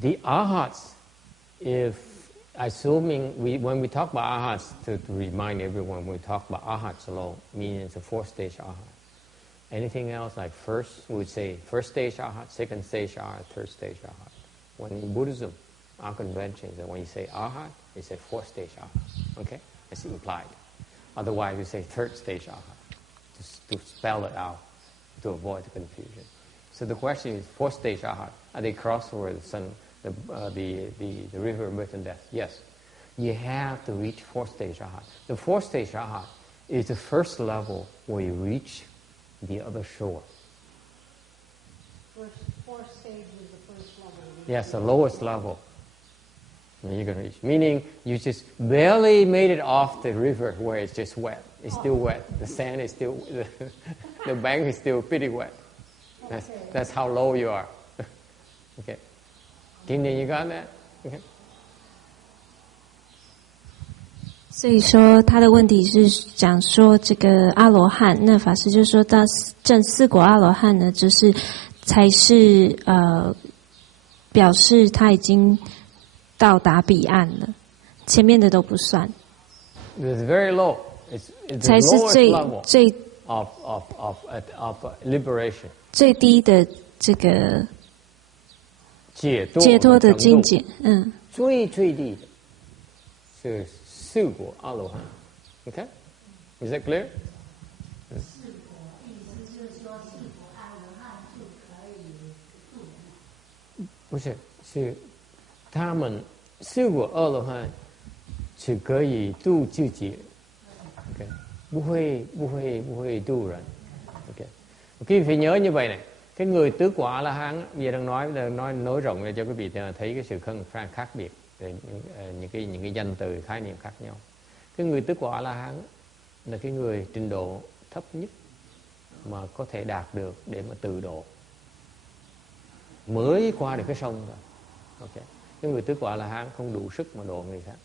The arhats, if assuming when we talk about arhats, to remind everyone, we talk about arhats alone, meaning it's a 4-stage arhat. Anything else like first, we would say first stage arhat, second stage arhat, third stage arhat. When in Buddhism, our convention is that when you say arhat, it's a 4-stage arhat. Okay? It's implied. Otherwise, you say third stage arhat to spell it out, to avoid the confusion. So the question is, 4-stage arhat, are they crossed over the river of birth and death? Yes. You have to reach 4-stage arhat. The 4-stage arhat is the first level where you reach the other shore. Fourth stage is the first level. Yes, the lowest level. And you're going to reach. Meaning you just barely made it off the river where it's just wet. It's still wet. The sand is still, the bank is still pretty wet. That's how low you are. Okay. Kindy, you got that? Okay. 所以说他的问题是讲说这个阿罗汉，那法师就说到证4果阿罗汉呢，就是才是表示他已经到达彼岸了，前面的都不算。It's very low. It's the 才是 lowest 最 level 最 of liberation. 最低的这个解脱的程度境界，最低的是四果阿罗汉。Okay? Is that clear? 不是，是他们四果阿罗汉是可以度自己。Okay? 不會度人. Okay? Quý vị phải nhớ như vậy này. Cái người tứ quả A La Hán, bây giờ đang nói rộng ra cho quý vị thấy cái sự khác biệt, những cái danh từ khái niệm khác nhau. Cái người tứ quả A La Hán là cái người trình độ thấp nhất mà có thể đạt được để mà tự độ, mới qua được cái sông rồi. Okay. Cái người tứ quả A La Hán không đủ sức mà độ người khác,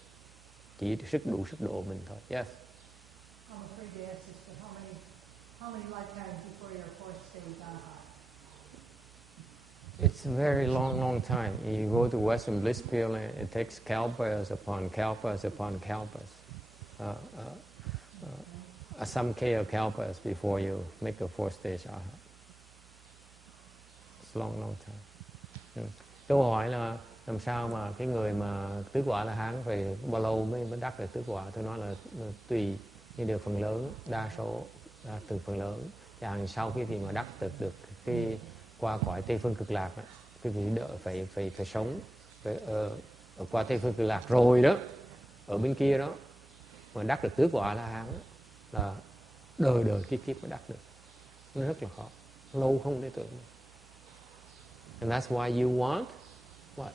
chỉ đủ sức độ mình thôi. Yes. I'm afraid to ask this, but how many lifetimes before your fourth stage aha? It's a very long time. You go to Western Bliss Field, it takes kalpas upon kalpas upon kalpas. Some of kalpas before you make a fourth stage aha. It's a long time. Câu hỏi là làm sao mà cái người mà tứ quả La Hán phải bao lâu mới đắc được tứ quả? Tôi nói là tùy, nhưng điều phần lớn, đa số từ phần lớn. Chẳng sau khi thì mà đắc được cái qua cõi Tây Phương Cực Lạc, quý vị phải sống ở qua Tây Phương Cực Lạc rồi đó, ở bên kia đó mà đắc được tứ quả La Hán là đời kiếp mới đắc được. Nó rất là khó, lâu không thể tưởng. And that's why you want what?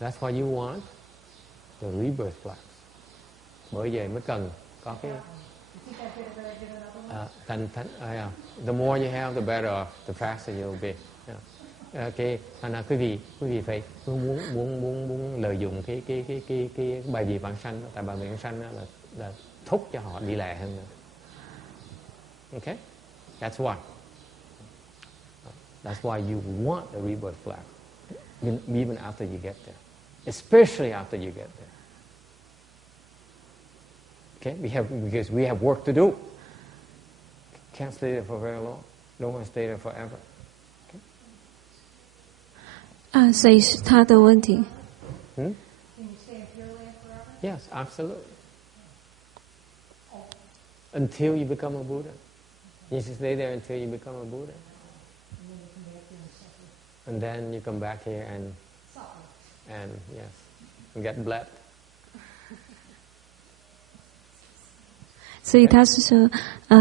That's why you want the rebirth flags. Bởi vậy mới cần có cái the more you have, the better off, the faster you'll be. Okay, thành ra quý vị phải muốn lợi dụng cái bài vị vãng sanh, tại bài vị vãng sanh là thúc cho họ đi lẹ hơn nữa. Okay, that's why. That's why you want the rebirth flag, even after you get there, especially after you get there. Okay, because we have work to do. Can't stay there for very long. Don't want to stay there forever. Okay? 所以是他的问题。Can you stay in Pure Land forever? Yes, absolutely. Until you become a Buddha. You should stay there until you become a Buddha. And then you come back here and yes, and get blessed. 所以他是说，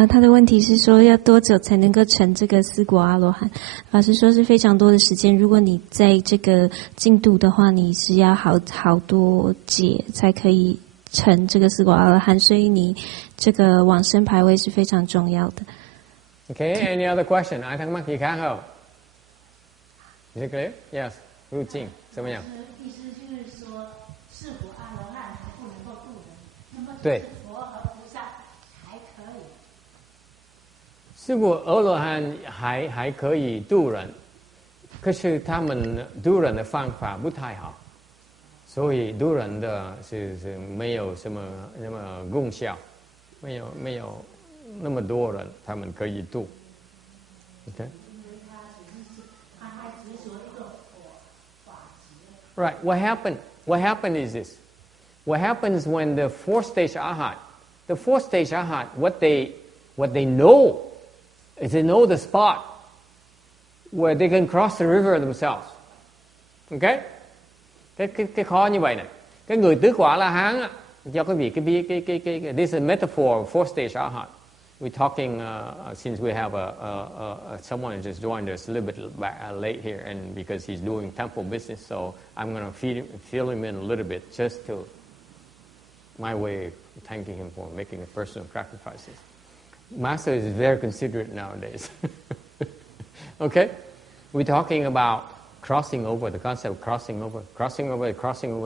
他的问题是说要多久才能够成这个四果阿罗汉？老师说是非常多的时间。如果你在这个进度的话，你是要好多劫才可以成这个四果阿罗汉。所以你这个往生牌位是非常重要的。Okay, any other question? Ai thắc mắc gì khác không? Is it clear? Yes. Ru Jing, sao nhỉ? 意思就是说，四果阿罗汉还不能够度人，那么对。佛和菩萨还可以。四果阿罗汉还可以度人，可是他们度人的方法不太好，所以度人的是没有什么那么功效，没有那么多人他们可以度。Okay. Right. What happened is this. What happens when the fourth stage Arhat, what they know is they know the spot where they can cross the river themselves. Okay? Cái khó như vậy này. Cái người tứ quả La Hán cho quý vị cái this is a metaphor of fourth stage Arhat. We're talking since we have someone who just joined us a little bit late here, and because he's doing temple business, so I'm going to fill him in a little bit, just to my way of thanking him for making personal sacrifices. Master is very considerate nowadays. Okay, we're talking about crossing over, the concept of crossing over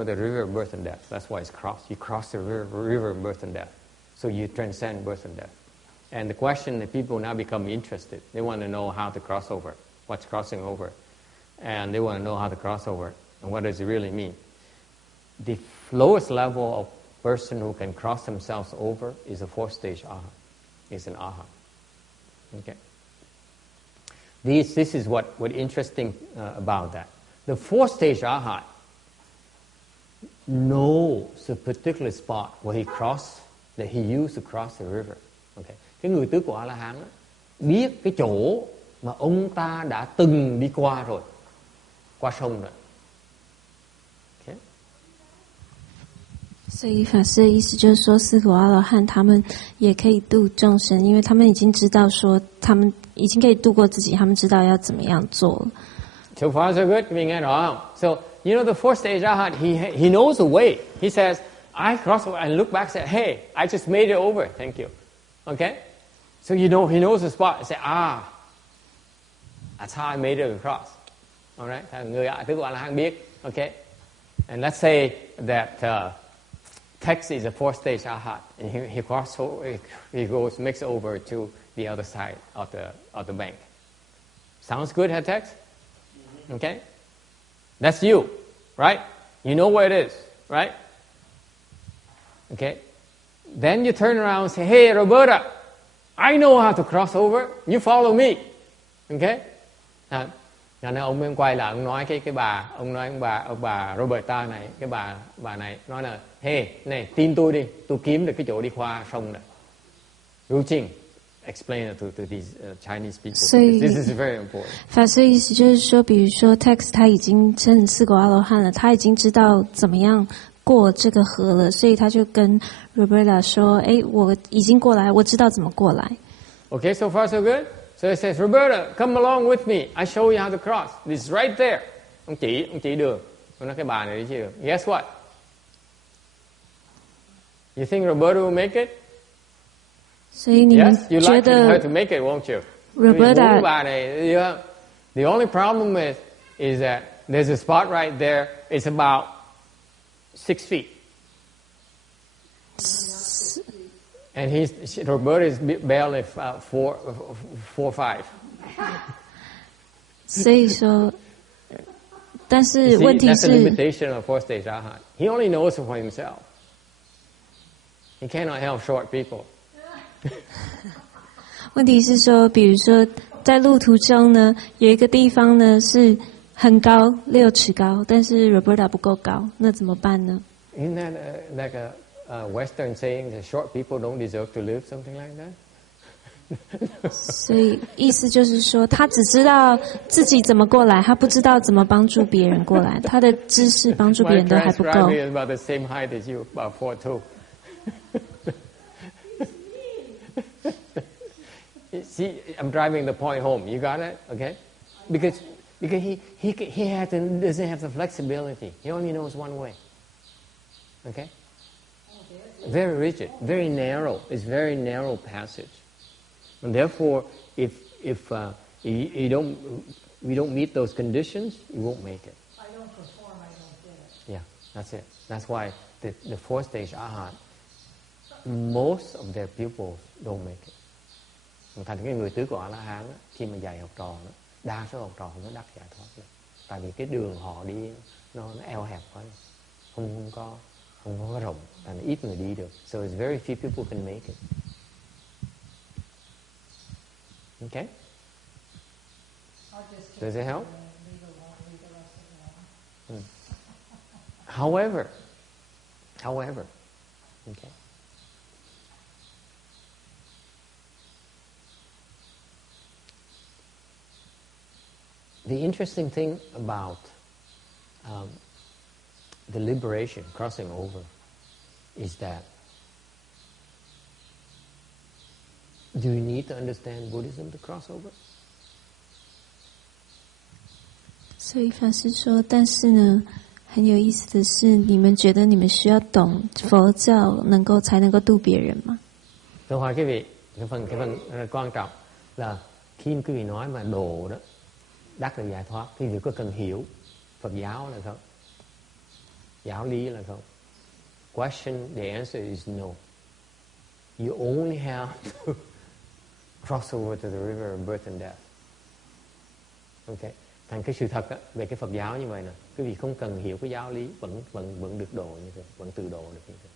the river of birth and death. That's why it's crossed. You cross the river of birth and death, so you transcend birth and death. And the question that people now become interested, they want to know how to cross over, what's crossing over. And they want to know how to cross over And what does it really mean? The lowest level of person who can cross themselves over is a fourth stage arhat. Is an arhat. Okay. This is what interesting about that. The fourth stage arhat knows a particular spot where he crossed, that he used to cross the river. Okay. Cái người tứ quả La Hán biết cái chỗ mà ông ta đã từng đi qua rồi, qua sông rồi. Okay. 所以法师的意思就是说，四果阿罗汉他们也可以度众生，因为他们已经知道说，他们已经可以度过自己，他们知道要怎么样做了。So far so good, mình nghe rõ không? So you know the fourth stage arhat, he knows the way. He says, I cross over and look back, say, hey, I just made it over. Thank you. Okay? So you know he knows the spot. Say, that's how I made it across. All right? Người tứ quả La Hán biết. Okay? And let's say that Tex is a fourth stage arhat, and he crosses over, he goes makes it over to the other side of the bank. Sounds good, huh, Tex? Okay? That's you, right? You know where it is, right? Okay? Then you turn around and say, hey, Roberta, I know how to cross over. You follow me. Okay? Cho nên ông quay lại, ông nói cái bà, ông nói ông bà Roberta này, cái bà này nói là, hey, này, tin tôi đi, tôi kiếm được cái chỗ đi qua sông này. Routine. Explain it to these Chinese people. This is very important. 法师的意思就是说，比如说 Tex 他已经成四果阿罗汉了，他已经知道怎么样过这个河了，所以他就跟 Roberta 说：“哎，我已经过来，我知道怎么过来。” Okay, so far so good. So he says, Roberta, come along with me. I show you how to cross. This is right there. Ông chỉ đường. Ông nói cái bà này đi chỉ đường. Guess what? You think Roberta will make it? 所以你们 Yes, you 觉 like her 得 to make it, won't you? Roberta Bà này, the only problem is that there's a spot right there. It's about 6 feet. And Roberta is barely 4 or 5. 所以说，但 You 是 see, 问题 that's the 是， limitation of fourth stage arhat. He only knows for himself. He cannot help short people. 问题是说，比如说在路途中呢，有一个地方呢是很高，6尺高，但是 Roberta 不够高，那怎么办呢？ Isn't that like a Western saying that short people don't deserve to live, something like that? 所以意思就是说，他只知道自己怎么过来，他不知道怎么帮助别人过来，他的知识帮助别人都还不够。 My transcriber is about the same height as you, about 4'2". See, I'm driving the point home. You got it, okay? Because he doesn't have the flexibility. He only knows one way. Okay? Very rigid, very narrow. It's very narrow passage, and therefore, if we don't meet those conditions, you won't make it. If I don't perform, I don't get it. Yeah, that's it. That's why the fourth stage arhat, most of their pupils don't make it. Thành cái người tứ quả La Hán khi mà dạy học trò đó, đa số học trò không có đắc giải thoát được. Tại vì cái đường họ đi nó eo hẹp quá, không có rộng, thành ít người đi được. So it's very few people can make it. Okay? Does it help? However, okay. The interesting thing about the liberation, crossing over, is that do you need to understand Buddhism to cross over? 所以法师说，但是呢，很有意思的是，你们觉得你们需要懂佛教才能够度别人吗？ Tôi hỏi quý vị, cái phần quan trọng là khi quý vị nói mà độ đó, đắc được giải thoát, quý vị có cần hiểu Phật giáo là không? Giáo lý là không? Question, the answer is no. You only have to cross over to the river of birth and death. Okay? Thành cái sự thật về cái Phật giáo như vậy nè, quý vị không cần hiểu cái giáo lý vẫn được độ như thế, vẫn tự độ được như thế.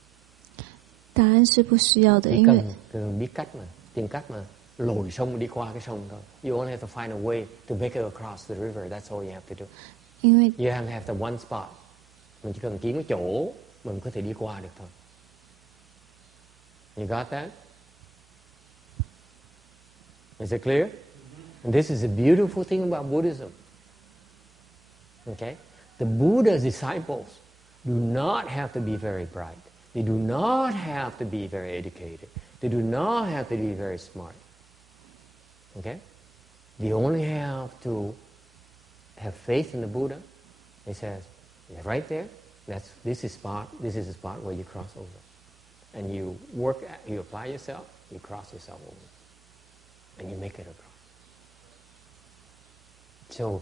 答案是不需要的， Chỉ 因为 cần biết cách mà, tìm cách mà lội sông đi qua cái sông thôi. You only have to find a way to make it across the river. That's all you have to do. 因为 You have the one spot. Mình chỉ cần kiếm cái chỗ mình có thể đi qua được thôi. You got that? Is it clear? And this is a beautiful thing about Buddhism. Okay? The Buddha's disciples do not have to be very bright. They do not have to be very educated. They do not have to be very smart. Okay? They only have to have faith in the Buddha. He says, yeah, right there, this is a spot where you cross over. And you apply yourself, you cross yourself over. And you make it across. So,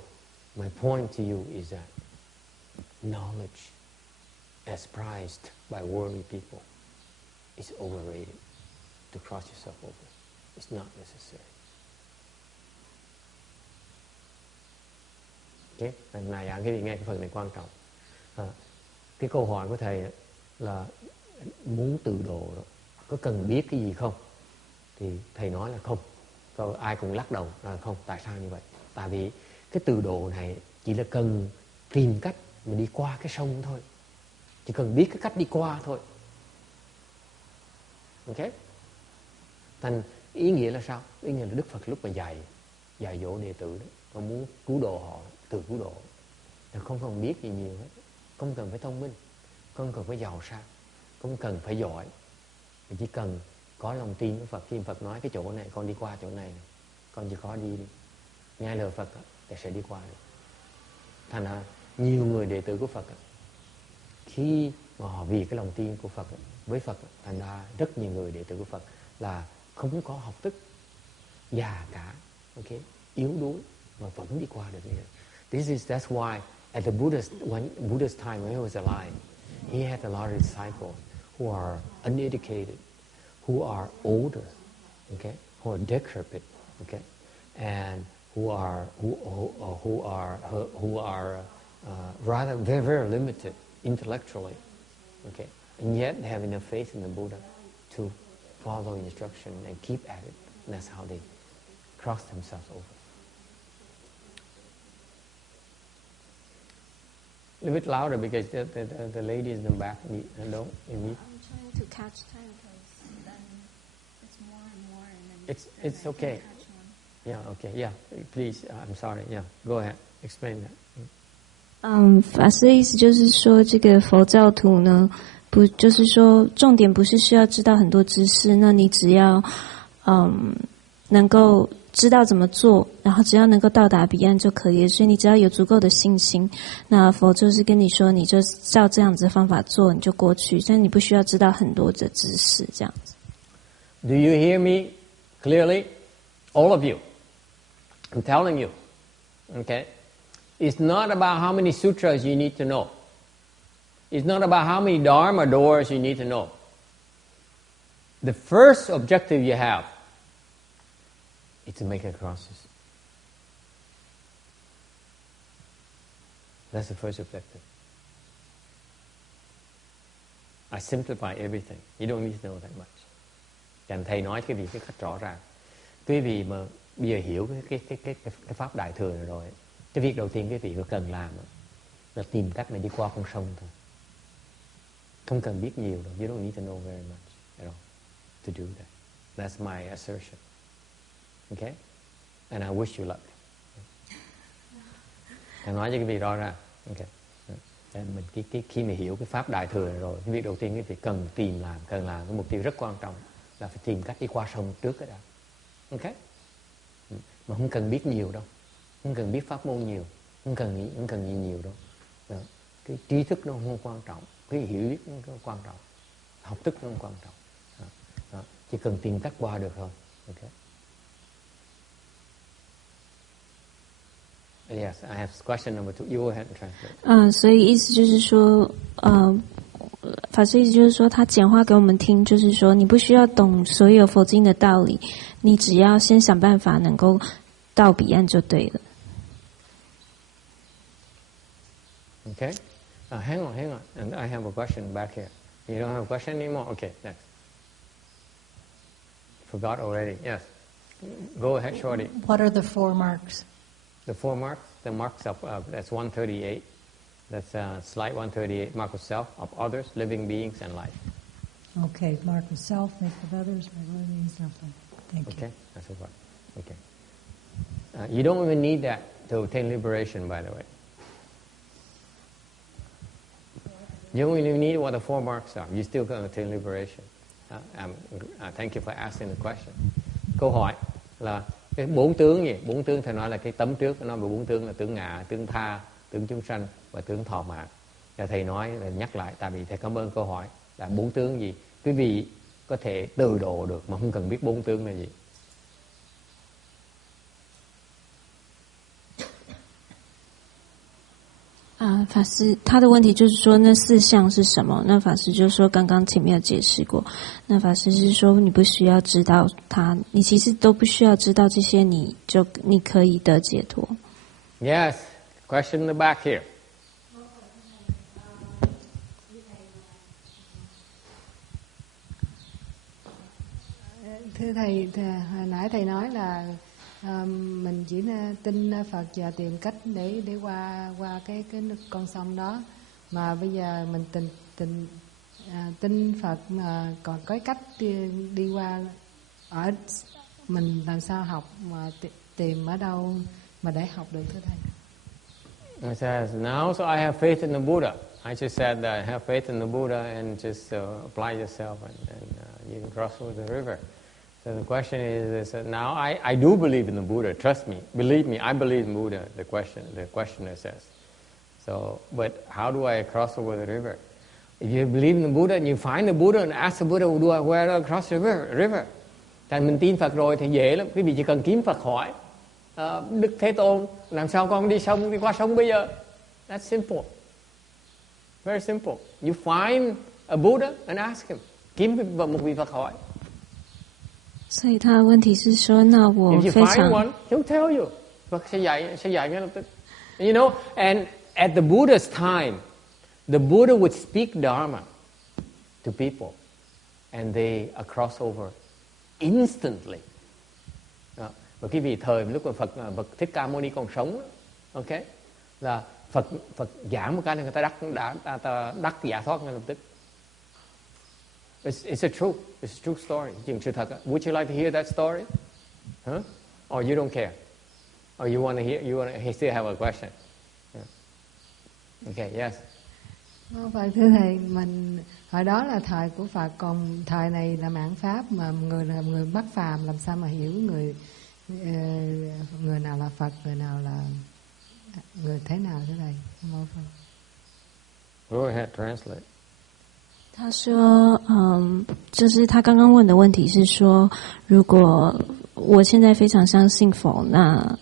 my point to you is that knowledge, as prized by worldly people, is overrated. To cross yourself over, it's not necessary. Okay? Lần này quý vị nghe cái phần này quan trọng. Cái câu hỏi của thầy là muốn tự độ đó, có cần biết cái gì không? Thì thầy nói là không. Rồi ai cũng lắc đầu là không. Tại sao như vậy? Tại vì cái tự độ này chỉ là cần tìm cách mà đi qua cái sông thôi. Chỉ cần biết cái cách đi qua thôi. Ok? Thành ý nghĩa là sao? Ý nghĩa là Đức Phật lúc mà dạy dỗ đệ tử đó, họ muốn cứu độ họ, tự cứu độ. Thì không cần biết gì nhiều hết. Không cần phải thông minh, không cần phải giàu sang, không cần phải giỏi. Chỉ cần có lòng tin với Phật. Khi Phật nói cái chỗ này con đi qua chỗ này, con chỉ có đi nghe lời Phật thì sẽ đi qua được. Thành ra nhiều người đệ tử của Phật khi mà họ vì cái lòng tin của Phật với Phật, thành ra rất nhiều người đệ tử của Phật là không có học thức, già cả, okay, yếu đuối mà vẫn đi qua được như thế. That's why at the Buddha's time when he was alive, he had a lot of disciples who are uneducated, who are older, okay, who are decrepit, okay, and who are rather very, very limited intellectually, okay, and yet they have enough faith in the Buddha to follow instruction and keep at it. And that's how they cross themselves over. A little bit louder because the lady is in the back. Hello, I'm trying to catch time because then it's more and more and then it's okay. Yeah, okay, yeah. Please, I'm sorry. Yeah, go ahead, explain that. 法师的意思就是说，这个佛教徒呢，不就是说，重点不是需要知道很多知识，那你只要能够知道怎么做，然后只要能够到达彼岸就可以了。所以你只要有足够的信心，那佛就是跟你说，你就照这样子的方法做，你就过去。但你不需要知道很多的知识，这样子。Do you hear me clearly? All of you. I'm telling you, okay? It's not about how many sutras you need to know. It's not about how many dharma doors you need to know. The first objective you have is to make it across. That's the first objective. I simplify everything. You don't need to know that much. Chẳng thầy nói cái gì cái cách rõ ràng. Quý vị mà bây giờ hiểu cái pháp đại thừa này rồi, cái việc đầu tiên quý vị cần làm là tìm cách mà đi qua con sông thôi. Không cần biết nhiều đâu. You don't need to know very much at all to do that. That's my assertion. Okay? And I wish you luck. Thầy nói cho quý vị rõ ràng. Okay. Mình khi mà hiểu cái pháp đại thừa này rồi, cái việc đầu tiên quý vị cần làm cái mục tiêu rất quan trọng là phải tìm cách đi qua sông trước cái đã. Okay? Mà không cần biết nhiều đâu, không cần biết pháp môn nhiều, không cần gì nhiều đâu. Đó. Cái trí thức nó không quan trọng, cái hiểu biết nó không quan trọng, học thức nó không quan trọng. Đó. Chỉ cần tìm cách qua được thôi. Okay. Yes, I have question number 2. You go ahead and translate. 所以意思就是说，法师意思就是说，他简化给我们听，就是说，你不需要懂所有佛经的道理，你只要先想办法能够到彼岸就对了。Okay? Hang on. And I have a question back here. You don't have a question anymore? Okay, next. Forgot already. Yes. Go ahead, Shorty. What are the 4 marks? The 4 marks? The marks of, that's 138. That's slide 138. Mark of self, of others, living beings, and life. Okay, mark of self, make of others, make of living beings, and life. Thank you. Okay, that's what. Okay. You don't even need that to attain liberation, by the way. You don't even need what the 4 marks are. You still can attain liberation. Thank you for asking the question. Câu hỏi là cái 4 tướng gì? 4 tướng thầy nói là cái tấm trước nói về 4 tướng là tướng ngạ, tướng tha, tướng chúng sanh và tướng thọ mạng. Và thầy nói là nhắc lại, tại vì thầy cảm ơn câu hỏi là 4 tướng gì? Quý vị có thể từ độ được mà không cần biết 4 tướng là gì.法师，他的问题就是说那4项是什么？那法师就说刚刚前面有解释过。那法师是说你不需要知道它，你其实都不需要知道这些，你可以得解脱。Yes, question in the back here. Thưa thầy, hồi nãy thầy nói là mình chỉ tin Phật và tìm cách để qua cái con sông đó, mà bây giờ mình tin Phật mà còn có cách đi qua, ở mình làm sao học mà tìm ở đâu mà để học được thưa thầy? It says, now so I have faith in the Buddha. I just said that I have faith in the Buddha and just apply yourself and you can cross over the river. So the question is now I do believe in the Buddha, trust me, believe me, I believe in Buddha, the questioner says. So, but how do I cross over the river? If you believe in the Buddha and you find the Buddha and ask the Buddha, where do I cross the river? Tại mình tin Phật rồi thì dễ lắm, quý vị chỉ cần kiếm Phật hỏi, Đức Thế Tôn, làm sao con đi qua sông bây giờ? That's simple. Very simple. You find a Buddha and ask him. Kiếm một vị Phật hỏi. 所以他的问题是说，那我 If you 非 find 常 one, he'll tell you. Phật sẽ dạy ngay lập tức. You know, and at the Buddha's time, the Buddha would speak Dharma to people, and they cross over instantly. Và cái vị thời lúc mà Phật Thích Ca Mâu Ni còn sống, ok, là Phật giảng một cái là người ta đắc giải thoát ngay lập tức. It's a true story. Chuyện sự thật. Would you like to hear that story? Huh? Or you don't care? Or you want to hear? You want to still have a question? Yeah. Okay, yes. Phải thưa thầy, mình hồi đó là thời của Phật, còn thời này là mạn pháp, mà người là người bất phàm, làm sao mà hiểu người nào là Phật, người nào là người thế nào thưa thầy? Go ahead, translate. 他说，就是他刚刚问的问题是说，如果我现在非常相信佛，那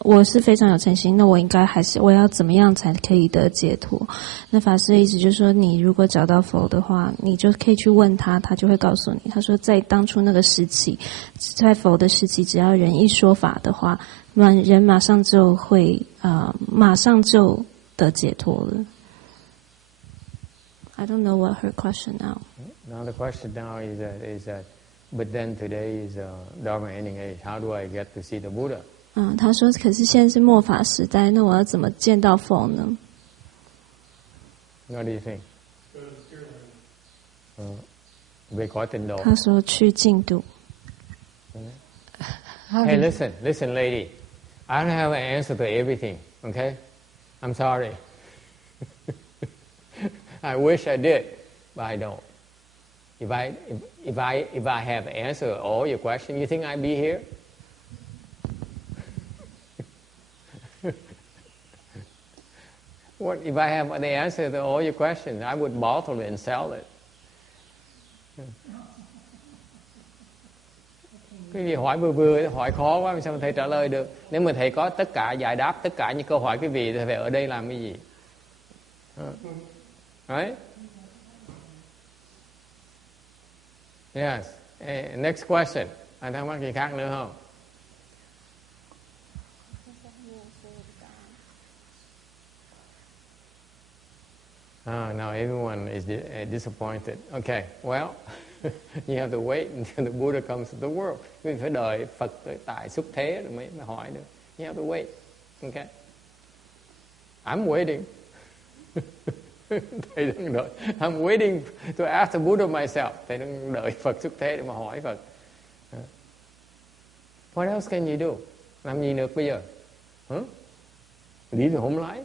我是非常有诚心，那我应该我要怎么样才可以得解脱？那法师的意思就是说，你如果找到佛的话，你就可以去问他，他就会告诉你。他说，在当初那个时期，在佛的时期，只要人一说法的话，人马上就会马上就得解脱了。I don't know what her question now. Now the question now is that but then today is Dharma ending age. How do I get to see the Buddha? 他说，可是现在是末法时代，那我要怎么见到佛呢？ What do you think? Về cõi tịnh độ. 他说去净土。Hey, listen, lady. I don't have an answer to everything. Okay, I'm sorry. I wish I did, but I don't. If I have answered all your questions, you think I'd be here? What if I have the answer to all your questions? I would bottle it and sell it. Quý vị hỏi vừa hỏi khó quá, sao mà thầy trả lời được? Nếu mà thầy có tất cả giải đáp tất cả những câu hỏi quý vị thì phải ở đây làm cái gì? Right? Yes. Next question. Anh thắc mắc gì khác nữa không? Now everyone is disappointed. Okay, well, you have to wait until the Buddha comes to the world. Mình phải đợi Phật tại xuất thế rồi mới hỏi được. You have to wait. Okay. I'm waiting. Thầy đang đợi. I'm waiting to ask the Buddha myself. Thầy đang đợi Phật xuất thế để mà hỏi Phật. What else can you do? Làm gì được bây giờ? Live the home life?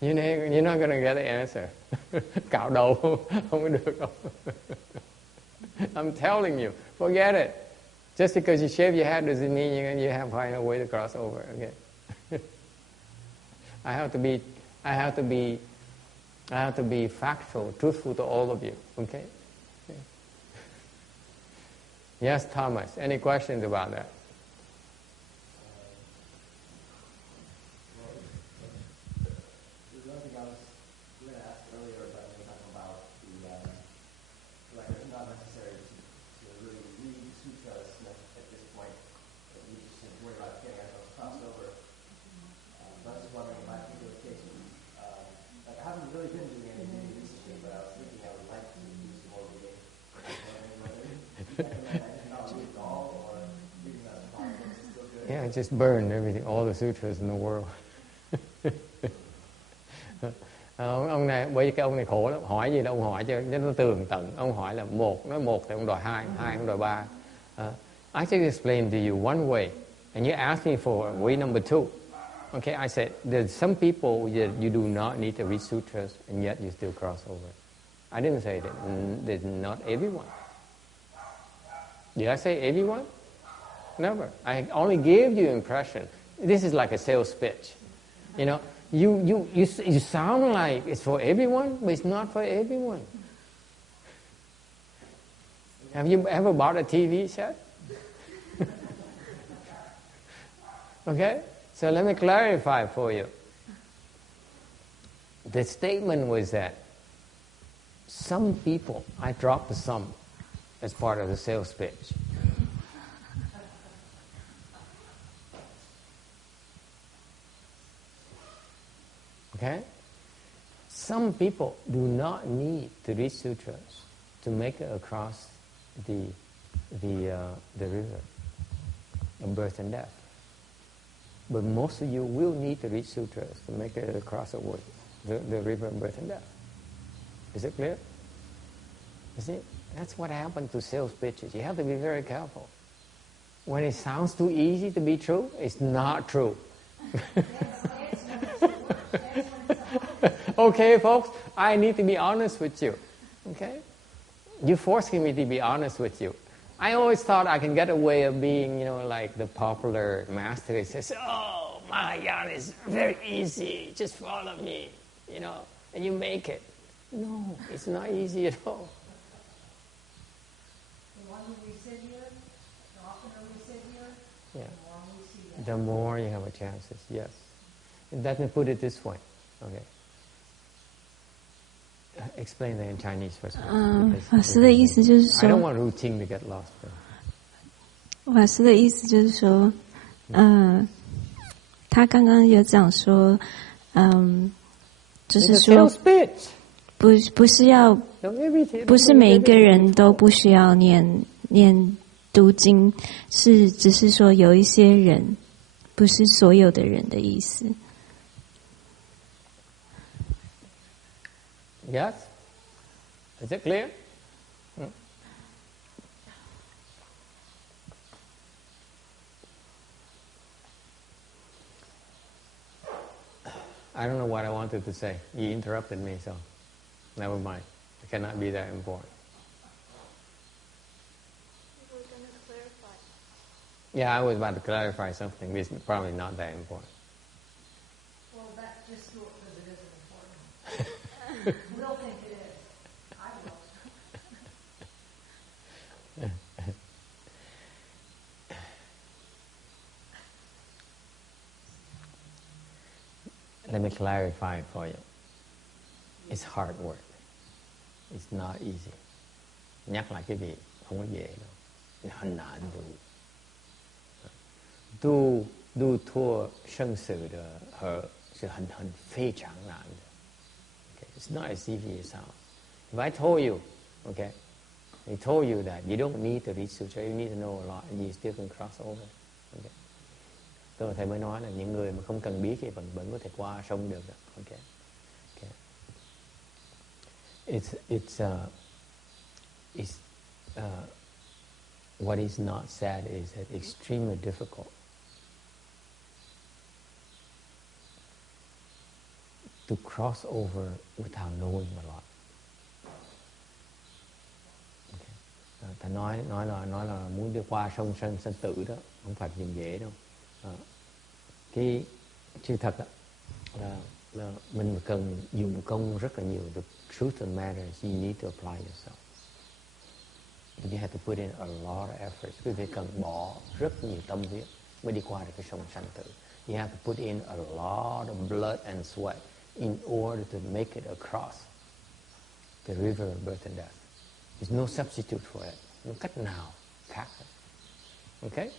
You're not going to get the answer. Cạo đầu không có được đâu. I'm telling you, forget it. Just because you shave your head doesn't mean you have to find a way to cross over. Okay. I have to be factual, truthful to all of you. Okay. Yes, Thomas. Any questions about that? Yeah, just burn everything, all the sutras in the world. Ông này, bởi vì cái ông này khổ lắm, hỏi gì đâu ông hỏi chứ nó tường tận. Ông hỏi là một, nói một thì ông đòi hai, hai ông đòi ba. I just explained to you one way, and you asked me for way number two. Okay, I said there's some people that you do not need to read sutras, and yet you still cross over. I didn't say that. There's not everyone. Did I say everyone? Never. I only gave you impression. This is like a sales pitch. You know, you sound like it's for everyone, but it's not for everyone. Have you ever bought a TV set? Okay? So let me clarify for you. The statement was that some people, I dropped the some as part of the sales pitch. Okay? Some people do not need to read sutras to make it across the river of birth and death. But most of you will need to read sutras to make it across the river of birth and death. Is it clear? You see, that's what happened to sales pitches. You have to be very careful. When it sounds too easy to be true, it's not true. Okay, folks, I need to be honest with you. Okay? You're forcing me to be honest with you. I always thought I can get away of being, like the popular master who says, oh, Mahayana is very easy, just follow me, and you make it. No, it's not easy at all. The longer we sit here, the oftener we sit here, Yeah. the more we see that. The more you have a chances, yes. Let me put it this way, okay. Explain that in Chinese first. 法师的意思就是说 I don't want routine to get lost. 法师的意思就是说，他刚刚有讲说，就是说，不是每一个人都不需要念读经，只是说有一些人，不是所有的人的意思。Yes? Is it clear? I don't know what I wanted to say. You interrupted me, so never mind. It cannot be that important. You were going to clarify. Yeah, I was about to clarify something. It's probably not that important. Well, that just do it because it isn't important. We'll think it is. I will. Let me clarify for you. It's hard work. It's not easy. Nhắc lại cái việc không có dễ đâu. Nó難度. 度脱生死的和 sự hình phê trảng nạn. Okay? It's not as easy as it sounds. If I told you, okay, I told you that you don't need to read Sutra, you need to know a lot, and you still can cross over. Okay? Tôi thầy mới nói là những người mà không cần biết thì vẫn có thể qua sông được. Okay? Okay. What is not said is that extremely difficult to cross over without knowing a lot. Okay. Ta nói là muốn đi qua sông sân tử đó, không phải chuyện dễ đâu. Cái sự thật là mình cần dùng công rất là nhiều. The truth of the matter is you need to apply yourself. You have to put in a lot of efforts. Quý vị cần bỏ rất nhiều tâm huyết mới đi qua được cái sông sanh tử. You have to put in a lot of blood and sweat in order to make it across the river of birth and death. There's no substitute for it. No cách nào khác. Okay?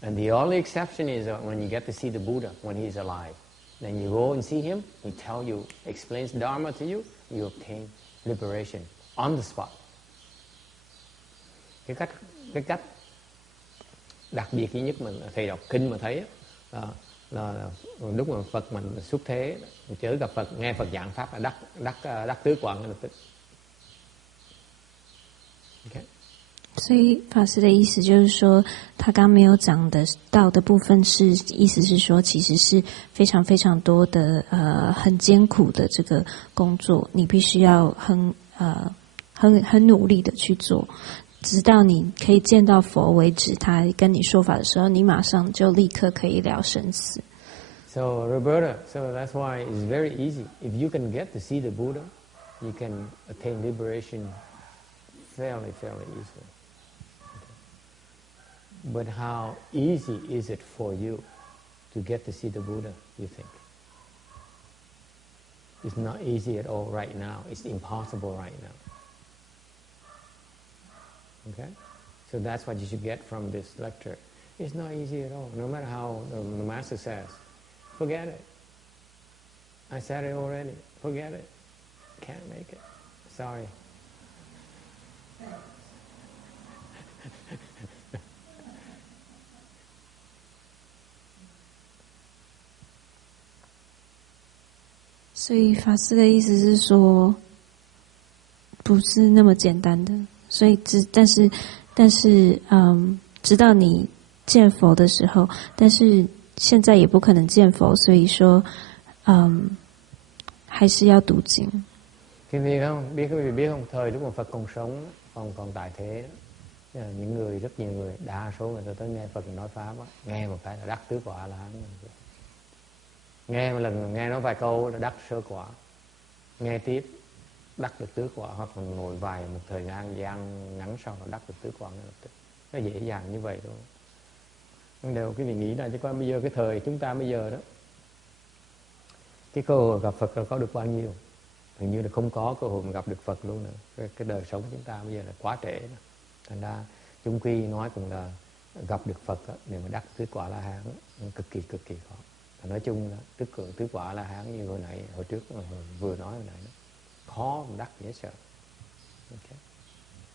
And the only exception is when you get to see the Buddha when he's alive. Then you go and see him, he tells you, explains Dharma to you, you obtain liberation on the spot. Cái cách đặc biệt duy nhất mà thầy đọc kinh mà thấy là lúc mà Phật mình xuất thế, chớ gặp Phật, nghe Phật giảng pháp là đắc tứ quảng ngay lập tức. Okay. 所以法师的意思就是说，他刚没有讲的到的部分是，意思是说，其实是非常非常多的很艰苦的这个工作，你必须要很努力的去做，直到你可以见到佛为止。他跟你说法的时候，你马上就立刻可以了生死。So Roberta, so that's why it's very easy. If you can get to see the Buddha, you can attain liberation fairly easily. But how easy is it for you to get to see the Buddha, you think? It's not easy at all right now. It's impossible right now. Okay? So that's what you should get from this lecture. It's not easy at all. No matter how the Master says, forget it. I said it already. Forget it. Can't make it. Sorry. So 所以法师的意思是说，不是那么简单的。所以但是，直到你见佛的时候，但是现在也不可能见佛，所以说，还是要读经。Quý vị biết không, thời lúc mà Phật còn sống, còn tại thế, những người rất nhiều người, đa số người ta tới nghe Phật nói pháp, nghe một cái là đắc tứ quả là hắn. Nghe một lần nghe nói vài câu là đắc sơ quả, nghe tiếp đắc được tứ quả, hoặc là ngồi một thời gian ngắn sau là đắc được tứ quả ngay lập tức. Nó dễ dàng như vậy thôi. Nhưng đều quý vị nghĩ là chứ coi bây giờ cái thời chúng ta bây giờ đó, cái cơ hội gặp Phật là có được bao nhiêu? Hình như là không có cơ hội mà gặp được Phật luôn nữa. Cái đời sống chúng ta bây giờ là quá trễ đó. Thành ra chung quy nói cũng là gặp được Phật đó, để mà đắc tứ quả La Hán cực kỳ khó. Và nói chung là tứ quả La Hán như hồi trước vừa nói hồi nãy đó, khó mà đắc dễ sợ. Okay.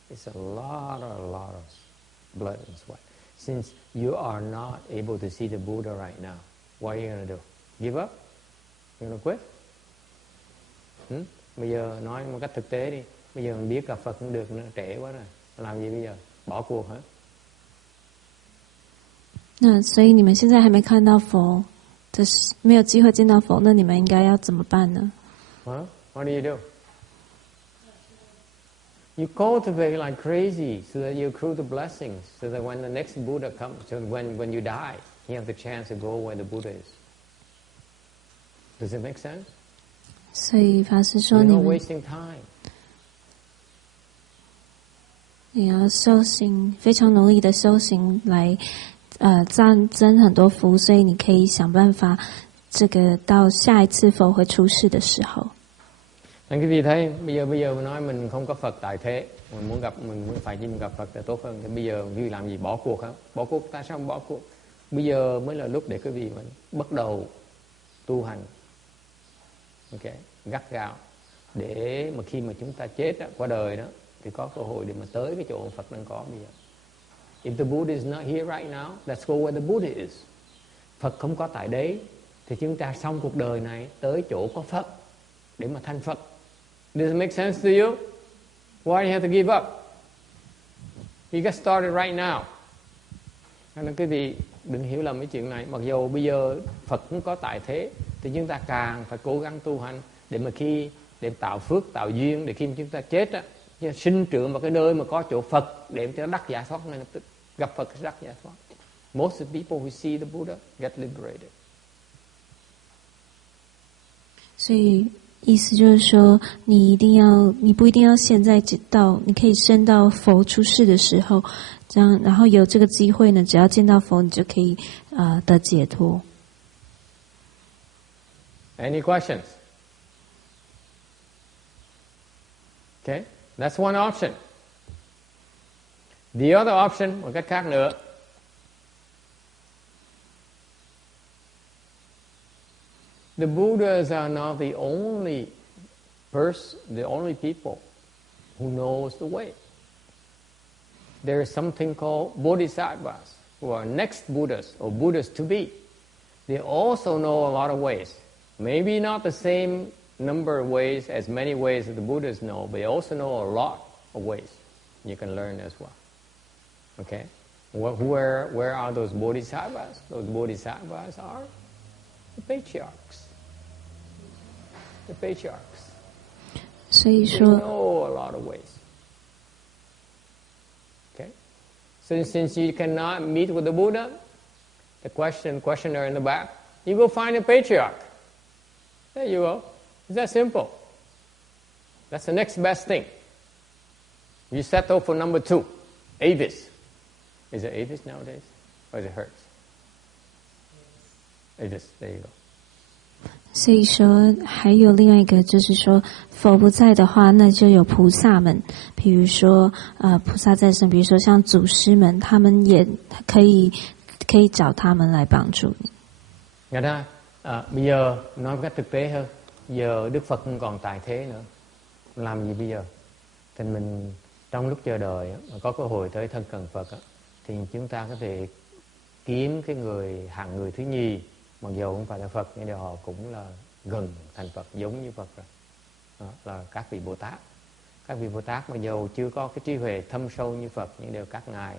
It's a lot of blood and sweat. Since you are not able to see the Buddha right now, what are you going to do? Give up? You're going to quit? Bây giờ nói một cách thực tế đi. Bây giờ mình biết gặp Phật cũng được nữa, trễ quá rồi. Làm gì bây giờ? Bỏ cuộc hả? 那所以你们现在还没看到佛，就是没有机会见到佛，那你们应该要怎么办呢？ Huh? What do you do? You cultivate like crazy so that you accrue the blessings, so that when the next Buddha comes, so when you die, you have the chance to go where the Buddha is. Does it make sense? 所以法师说 You're 你 not 们 wasting time. 你要修行，非常努力的修行来增很多福，所以你可以想办法，这个到下一次佛会出世的时候。 Nên quý vị thấy bây giờ mình nói mình không có Phật tại thế, mình phải gặp Phật là tốt hơn. Thì bây giờ quý vị làm gì? Bỏ cuộc hả? Bỏ cuộc? Tại sao không bỏ cuộc? Bây giờ mới là lúc để quý vị mình bắt đầu tu hành, ok, gắt gao, để mà khi mà chúng ta chết đó, qua đời đó, thì có cơ hội để mà tới cái chỗ Phật đang có bây giờ. If the Buddha is not here right now, let's go where the Buddha is. Phật không có tại đấy, thì chúng ta xong cuộc đời này tới chỗ có Phật để mà thành Phật. Does it make sense to you? Why do you have to give up? You get started right now. Nên quý vị đừng hiểu lầm cái chuyện này. Mặc dù bây giờ Phật cũng có tại thế, thì chúng ta càng phải cố gắng tu hành để tạo phước, tạo duyên, để khi chúng ta chết á, sinh trưởng vào cái nơi mà có chỗ Phật để cho đắc giải thoát ngay lập tức. Gặp Phật đắc giải thoát. Most of the people who see the Buddha get liberated. 所以意思就是说，你不一定要现在到，你可以升到佛出世的时候，这样，然后有这个机会呢，只要见到佛，你就可以得解脱。Any questions? Okay, that's one option. The other option, một cách khác nữa, the Buddhas are not the only people who knows the way. There is something called Bodhisattvas, who are next Buddhas or Buddhas to be. They also know a lot of ways. Maybe not the same number of ways, as many ways as the Buddhas know, but they also know a lot of ways you can learn as well. Okay? Where are those Bodhisattvas? Those Bodhisattvas are the patriarchs. The patriarchs. 所以 They 说 know a lot of ways. Okay? So since you cannot meet with the Buddha, the questioner in the back, you go find a patriarch. There you go. It's that simple. That's the next best thing. You settle for number 2, Avis. Is it Avis nowadays? Or is it Hertz? Avis, there you go. 所以说，还有另外一个，就是说，佛不在的话，那就有菩萨们，比如说，菩萨在身，比如说像祖师们，他们也可以找他们来帮助你。 Nghe đó, bây giờ nói một cách thực tế hơn, giờ Đức Phật không còn tại thế nữa, làm gì bây giờ? Thì mình trong lúc chờ đợi mà có cơ hội tới thân cận Phật, thì chúng ta có thể kiếm cái hạng người thứ nhì, mặc dù không phải là Phật nhưng đều họ cũng là gần thành Phật, giống như Phật rồi. Đó, là các vị Bồ Tát. Các vị Bồ Tát mặc dù chưa có cái trí huệ thâm sâu như Phật, nhưng đều các ngài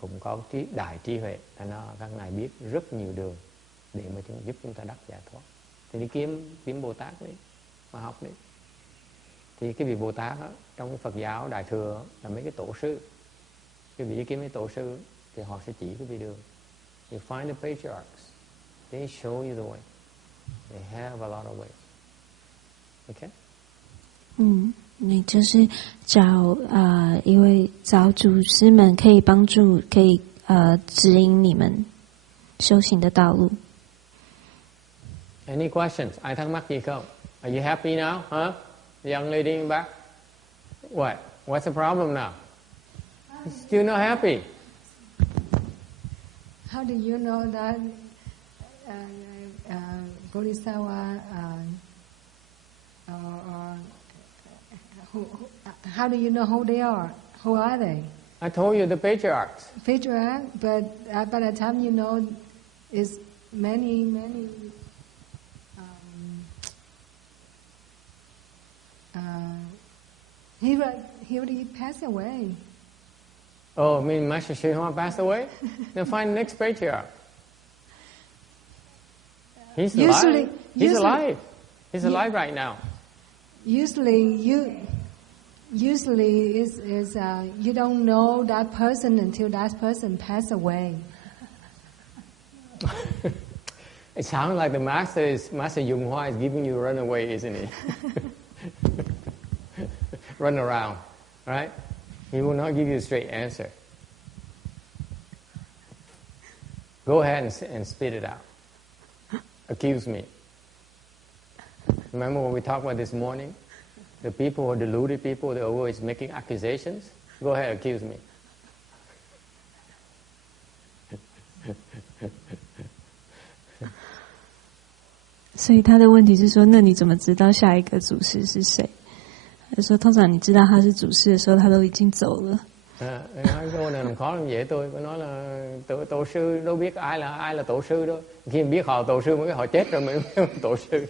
cũng có đại trí huệ, thành ra các ngài biết rất nhiều đường để mà giúp chúng ta đắc giải thoát. Thì đi kiếm Bồ Tát đi, mà học đi. Thì cái vị Bồ Tát đó, trong cái Phật giáo Đại thừa là mấy cái tổ sư. Quý vị kiếm mấy tổ sư thì họ sẽ chỉ cái vị đường. You find the patriarchs, they show you the way. They have a lot of ways. Okay? 你就是因为找祖师们可以帮助，可以指引你们修行的道路。 Any questions? Ai thắc mắc gì không? Are you happy now? Huh? The young lady in back? What? What's the problem now? You're still not happy. How do you know that Bodhisattva how do you know who they are? Who are they? I told you the patriarchs. Patriarch, but by the time you know, is many. He already passed away. Oh, I mean Master Srihama passed away? Then find the next patriarch. He's alive. He's alive. He's alive right now. Usually is you don't know that person until that person passed away. It sounds like the Master Yung Hua is giving you a runaway, isn't it? Run around, right? He will not give you a straight answer. Go ahead and spit it out. Accuse me. Remember what we talked about this morning? The people who are deluded people, they're always making accusations. Go ahead, accuse me. 所以他的问题是说，那你怎么知道下一个祖师是谁？他说，通常你知道他是祖师的时候，他都已经走了。Nói câu này làm khó làm dễ tôi nói là tổ sư đâu biết ai là tổ sư đâu, khi biết họ tổ sư mới biết họ chết rồi mới biết tổ sư.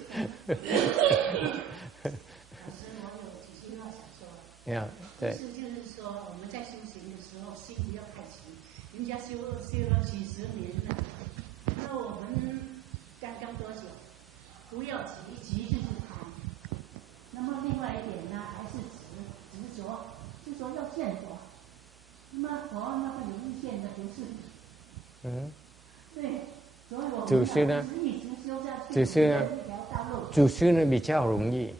Yeah, 对。就是说我们在修行的时候，心不要太急。人家修了几十年了，那我们刚刚多久？不要急就是贪。那么另外一点呢，还是执着，就说要见佛。那么佛那个有意见的不是你。嗯。对，所以我们祖师呢？一直修下去，祖师呢？一条道路。祖师呢比较容易。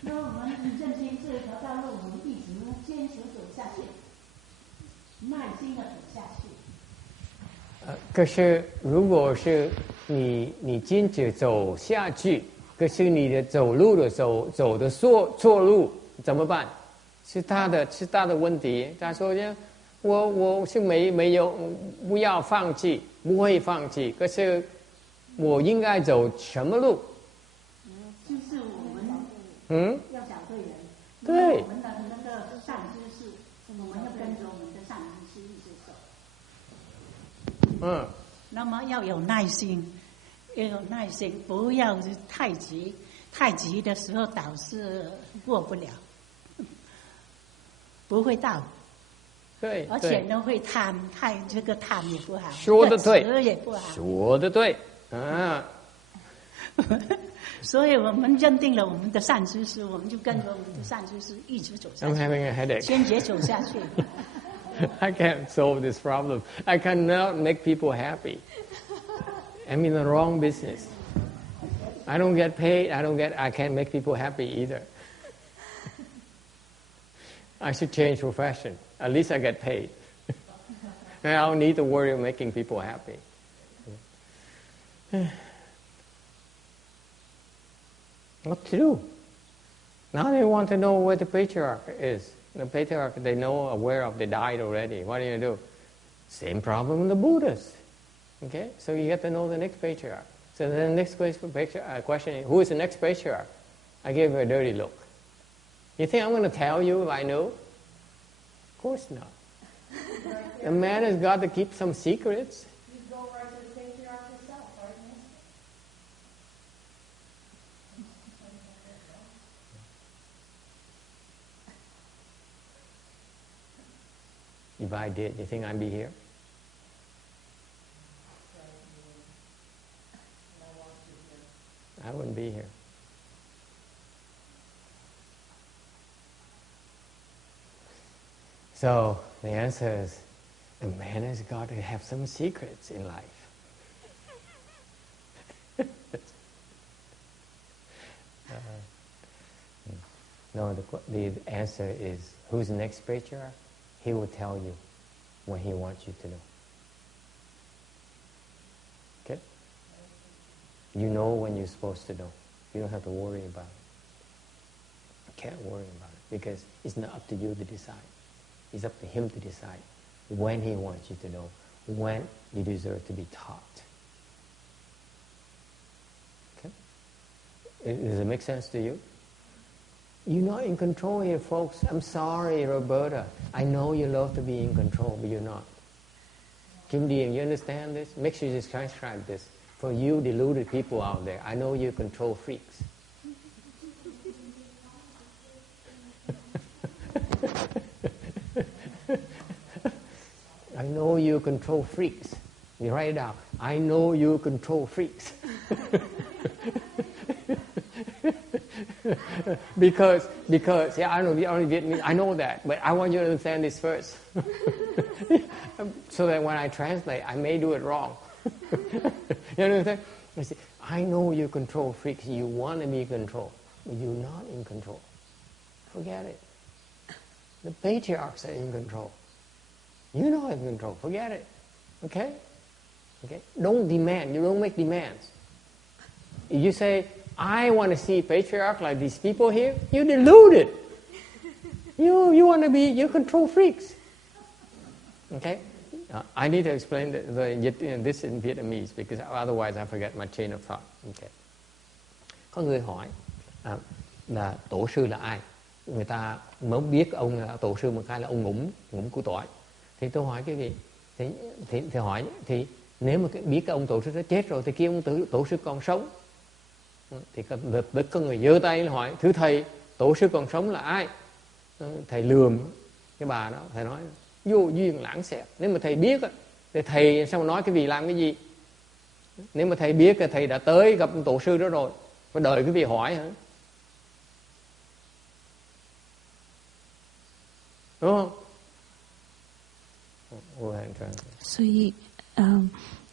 那我们认清这条道路，我们一直坚持走下去，耐心的走下去。可是如果是你坚持走下去，可是你的走路的走的错路怎么办？是他的问题。他说呢，我是没有不要放弃，不会放弃。可是我应该走什么路？就是我们要找对人。对。我们的那个善知识，我们要跟着我们的善知识一直走。那么要有耐心，不要太急。太急的时候导致过不了，不会到。对。而且呢会贪，这个贪也不好。说的对。也不好。说的对。所以我们认定了我们的善知识，我们就跟着我们的善知识一直走下去。I'm having a headache. 坚决走下去。I can't solve this problem. I cannot make people happy. I'm in the wrong business. I don't get paid. I can't make people happy either. I should change profession. At least I get paid. And I don't need to worry about making people happy. What to do? Now they want to know where the patriarch is. The patriarch they know aware of, they died already. What do? Same problem with the Buddhists. Okay? So you get to know the next patriarch. So then the next question is, who is the next patriarch? I gave her a dirty look. You think I'm going to tell you if I know? Of course not. A man has got to keep some secrets. You go right to the patriarch yourself, right? If I did, you think I'd be here? I wouldn't be here. So the answer is, a man has got to have some secrets in life. No, the answer is, who's the next patriarch? He will tell you what he wants you to know. Okay? You know when you're supposed to know. You don't have to worry about it. You can't worry about it because it's not up to you to decide. It's up to him to decide when he wants you to know, when you deserve to be taught. Okay? Does it make sense to you? You're not in control here, folks. I'm sorry, Roberta. I know you love to be in control, but you're not. Kim Dean, you understand this? Make sure you just transcribe this. For you deluded people out there, I know you control freaks. I know you control freaks. You write it down. I know you control freaks. because yeah, I know Vietnamese. I know that, but I want you to understand this first, so that when I translate, I may do it wrong. You understand? I say, I know you control freaks. You want to be in control, but you're not in control. Forget it. The patriarchs are in control. You're not in control. Forget it. Okay? Okay? Don't demand. You don't make demands. If you say, I want to see patriarch like these people here, you're deluded. You want to be, you control freaks. Okay? I need to explain this in Vietnamese because otherwise I forget my chain of thought. Okay. Có người hỏi là tổ sư là ai? Người ta mới biết ông là tổ sư một cái là ông ngủm củ tỏi. Thì tôi hỏi cái gì? Thì hỏi thì nếu mà biết cái ông tổ sư đã chết rồi thì kia ông tổ sư còn sống. Thì có người giơ tay hỏi thưa thầy, tổ sư còn sống là ai? Thầy lườm cái bà đó, thầy nói vô duyên lãng xẹt. Nếu mà thầy biết thì thầy sao mà nói cái vị làm cái gì? Nếu mà thầy biết thì thầy đã tới gặp tổ sư đó rồi, phải đợi cái vị hỏi hả? đúng không？我很专业。所以，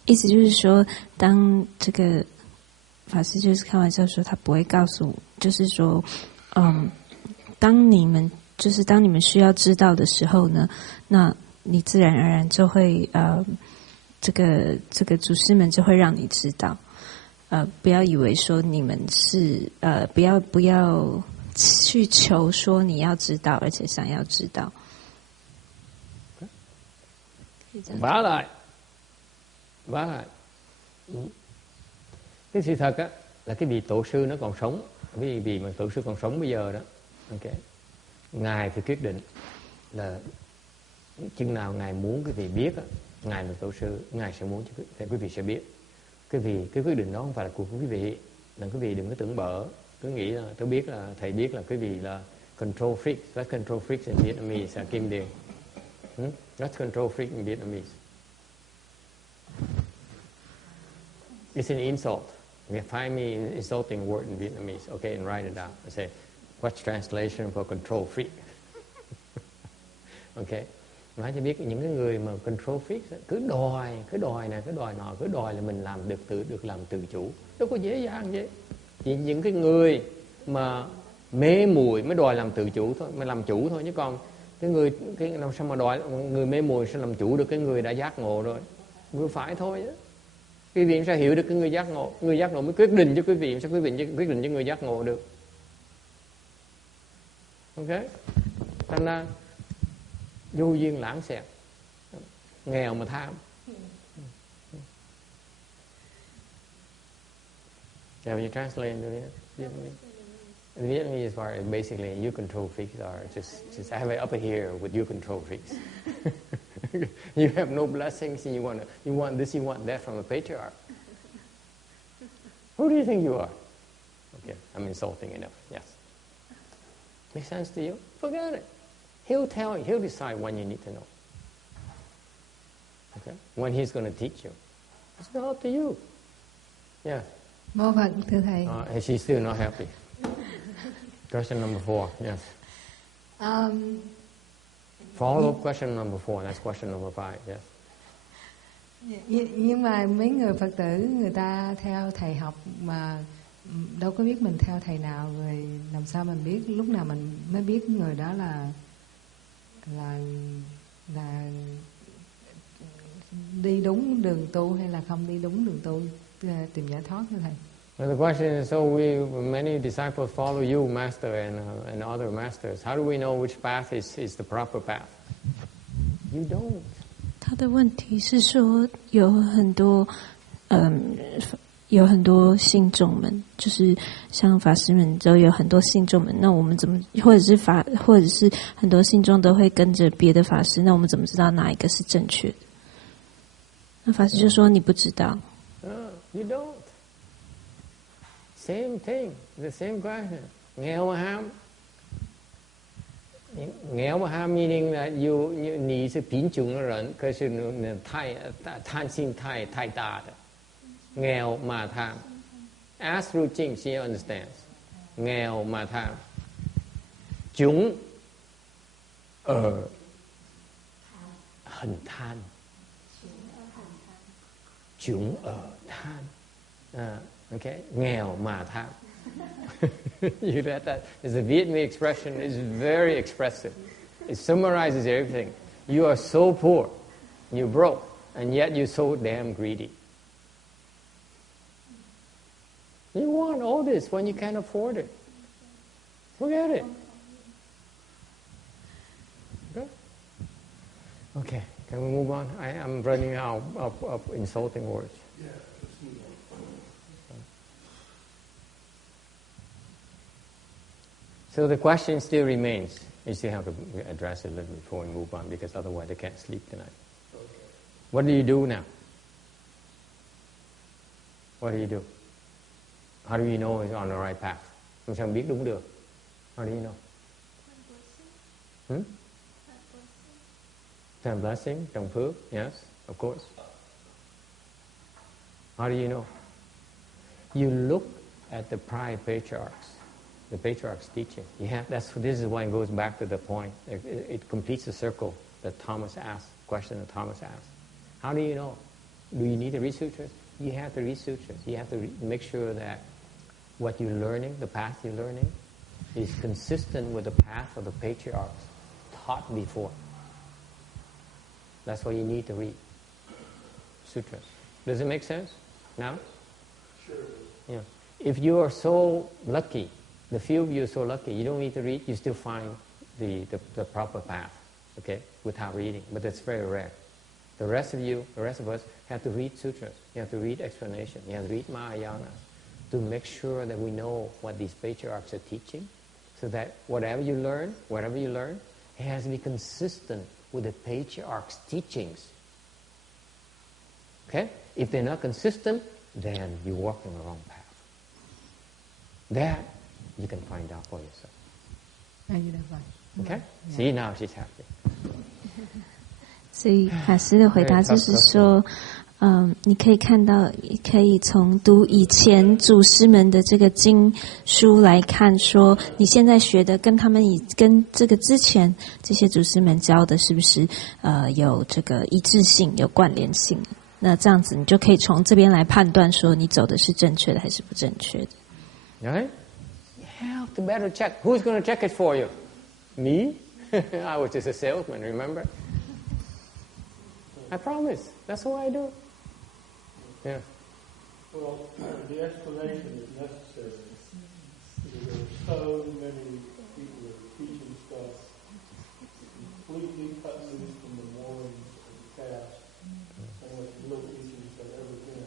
意思就是说，当这个法师就是开玩笑说，他不会告诉，就是说，当你们需要知道的时候呢，那你自然而然就会这个祖师们就会让你知道，不要以为说你们是不要去求说你要知道，而且想要知道。Vả lại cái sự thật á là cái vị tổ sư nó còn sống, cái vị mà tổ sư còn sống bây giờ đó, ok, ngài thì quyết định là chừng nào ngài muốn quý vị biết á, ngài là tổ sư, ngài sẽ muốn thì quý vị sẽ biết. Cái quyết định đó không phải là của quý vị, là quý vị đừng có tưởng bở, cứ nghĩ là tôi biết là thầy biết là quý vị là control freak. That's control freaks in Vietnamese, Kim Điền. That's control freak in Vietnamese. It's an insult. Find me an insulting word in Vietnamese, okay, and write it down. I say, what's translation for control freak? Okay. Nói cho biết những cái người mà control freak cứ đòi này, cứ đòi nọ, cứ đòi là mình làm được làm tự chủ. Đâu có dễ dàng vậy. Chỉ những cái người mà mê muội mới đòi làm tự chủ thôi, mới làm chủ thôi, chứ còn cái làm sao mà đòi người mê muội sẽ làm chủ được cái người đã giác ngộ rồi. Vừa phải thôi á. Quý vị sẽ hiểu được cái người giác ngộ mới quyết định cho quý vị, sao quý vị quyết định cho người giác ngộ được. Ok. Thành ra vô duyên lãng xẹt, nghèo mà tham. Have you translated into Vietnamese? The Vietnamese part, basically, you control freaks are just have it up here with you control freaks. You have no blessings, and you want this, you want that from a patriarch. Who do you think you are? Okay, I'm insulting enough. Yes. Make sense to you? Forget it. He'll tell you. He'll decide when you need to know. Okay, when he's going to teach you. It's not up to you. Yeah. Mô Phật thưa thầy. She's still not happy. Question number 4. Yes. Follow up question number 4. That's question number 5. Yes. Nhưng mà mấy người Phật tử người ta theo thầy học mà đâu có biết mình theo thầy nào, rồi làm sao mình biết, lúc nào mình mới biết người đó là đi đúng đường tu hay là không đi đúng đường tu, tìm giải thoát như thầy. Well, the question is, so many disciples follow you, Master, and other masters. How do we know which path is the proper path? You don't. 他的问题是说，有很多信众们，就是像法师们都有很多信众们。那我们怎么，或者是很多信众都会跟着别的法师，那我们怎么知道哪一个是正确的？那法师就说你不知道。You don't. Same thing, the same question. Nghèo mà ham meaning that you 你是贫穷的人，可是你贪心太大的。nghèo mà tham. Ask Ru Ching, she understands. Nghèo mà tham. Chúng ở hận than. Chúng ở than. Okay, nghèo mà tham. You read that? It's a Vietnamese expression. It's very expressive. It summarizes everything. You are so poor, you're broke, and yet you're so damn greedy. You want all this when you can't afford it. Forget it. Okay. Can we move on? I'm running out of insulting words. Yeah, let's move on. So the question still remains. You still have to address it a little before we move on, because otherwise they can't sleep tonight. Okay. What do you do now? What do you do? How do you know it's on the right path? Làm sao biết đúng đường? How do you know? Time blessing, trồng phước, yes, of course. How do you know? You look at the prior patriarchs, the patriarchs' teaching. This is why it goes back to the point. It completes the circle that Thomas asked, question that Thomas asked. How do you know? Do you need to read sutras? You have to read sutras. You have to make sure that what you're learning, the path you're learning, is consistent with the path of the patriarchs taught before. That's why you need to read sutras. Does it make sense now? Sure. Yeah. If you are so lucky, the few of you are so lucky, you don't need to read, you still find the proper path, okay, without reading. But that's very rare. The rest of us have to read sutras. You have to read explanation. You have to read Mahayana to make sure that we know what these patriarchs are teaching, so that whatever you learn, it has to be consistent with the patriarch's teachings. Okay? If they're not consistent, then you're walking the wrong path. That you can find out for yourself. Okay? See, now she's happy. 所以法师的回答就是说，你可以看到，可以从读以前祖师们的这个经书来看，说你现在学的跟跟这个之前这些祖师们教的是不是有这个一致性、有关联性？那这样子你就可以从这边来判断说你走的是正确的还是不正确的。Right? You have to better check. Who's going to check it for you? Me? I was just a salesman, remember? I promise. That's what I do. Yeah. Well, the explanation is necessary because there are so many people that are teaching stuff completely cut loose from the morals of the past and with little teachings that ever been.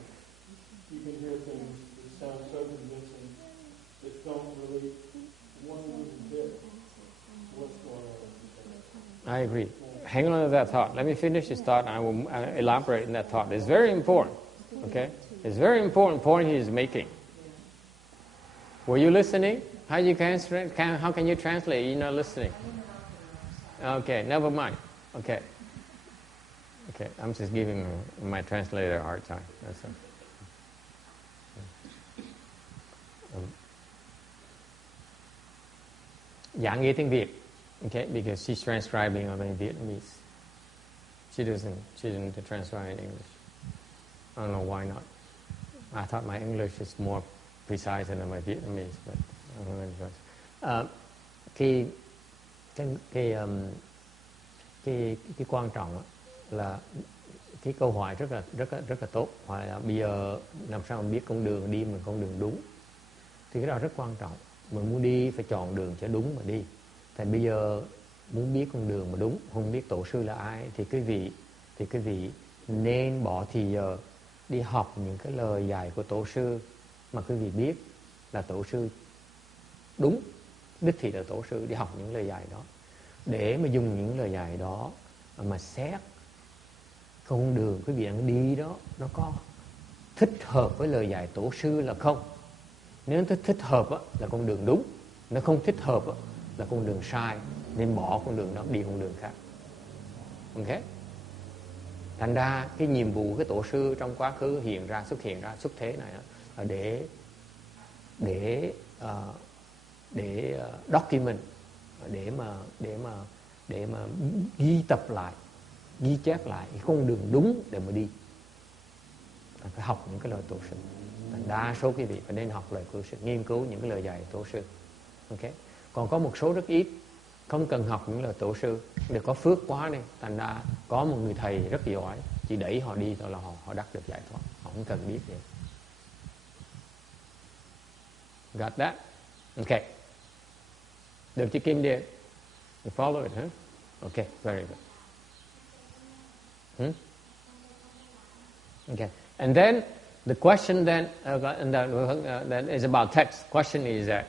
You can hear things that sound so convincing that don't really one little bit what's going on. I agree. Hang on to that thought. Let me finish this thought and I will elaborate on that thought. It's very important. Okay? It's a very important point he is making. Were you listening? How can you translate? You're not listening. Okay, never mind. Okay. Okay, I'm just giving my translator a hard time. That's all. Giảng nghĩa tiếng Việt. Okay, because she's transcribing in Vietnamese. She didn't transcribe in English. I don't know why not. I thought my English is more precise than my Vietnamese, but I don't know. Cái quan trọng là cái câu hỏi rất là tốt. Hỏi là bây giờ làm sao mình biết con đường đi mình con đường đúng? Thì cái đó rất quan trọng. Mình muốn đi phải chọn đường cho đúng mà đi. Thì bây giờ muốn biết con đường mà đúng, không biết tổ sư là ai thì quý vị nên bỏ thì giờ đi học những cái lời dạy của tổ sư mà quý vị biết là tổ sư đúng, đích thị là tổ sư, đi học những lời dạy đó để mà dùng những lời dạy đó mà xét con đường quý vị đang đi đó nó có thích hợp với lời dạy tổ sư là không. Nếu nó thích hợp là con đường đúng, nó không thích hợp là con đường sai, nên bỏ con đường đó đi con đường khác. Ok? Thành ra cái nhiệm vụ cái tổ sư trong quá khứ xuất hiện ra xuất thế này là để document, để mà ghi tập lại, ghi chép lại cái con đường đúng để mà đi. Phải học những cái lời tổ sư. Đa số quý vị phải nên học lời tổ sư, nghiên cứu những cái lời dạy tổ sư. Ok? Còn có một số rất ít không cần học những lời tổ sư, để có phước quá đi, thành ra có một người thầy rất giỏi chỉ đẩy họ đi thôi là họ đắc được giải thoát, họ không cần biết gì. Got that? Okay. Được chị Kim Điền? You follow it, huh? Okay, very good. Okay. And then the question then that is about text. Question is that,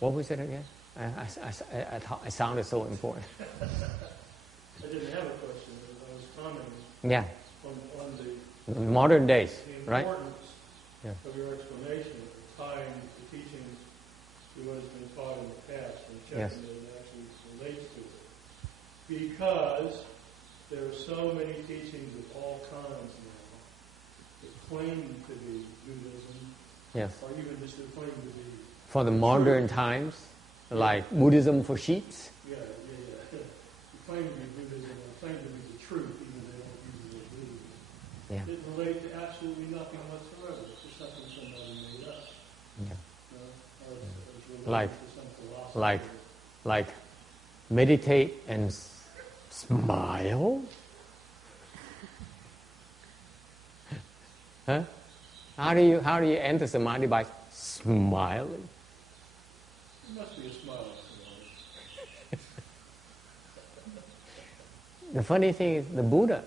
what was it again? I sounded so important. I didn't have a question. I was commenting Yeah. on the Modern days, right? importance Yeah. of your explanation of tying the teachings to what has been taught in the past and Yes. checking that it actually relates to it. Because there are so many teachings of all kinds now that claim to be Buddhism, Yes. or even just that claim to be, For the modern times, like Buddhism for sheets. you claim to be Buddhism or claim to be the truth, even though they don't use the word Buddhism. Yeah. It relates to absolutely nothing whatsoever. It's just something somebody made up. Yeah. Or it's related Like- to some philosophy. Like meditate and smile. Huh? How do you enter samadhi? By smiling. It must be a smile. The funny thing is, the Buddha,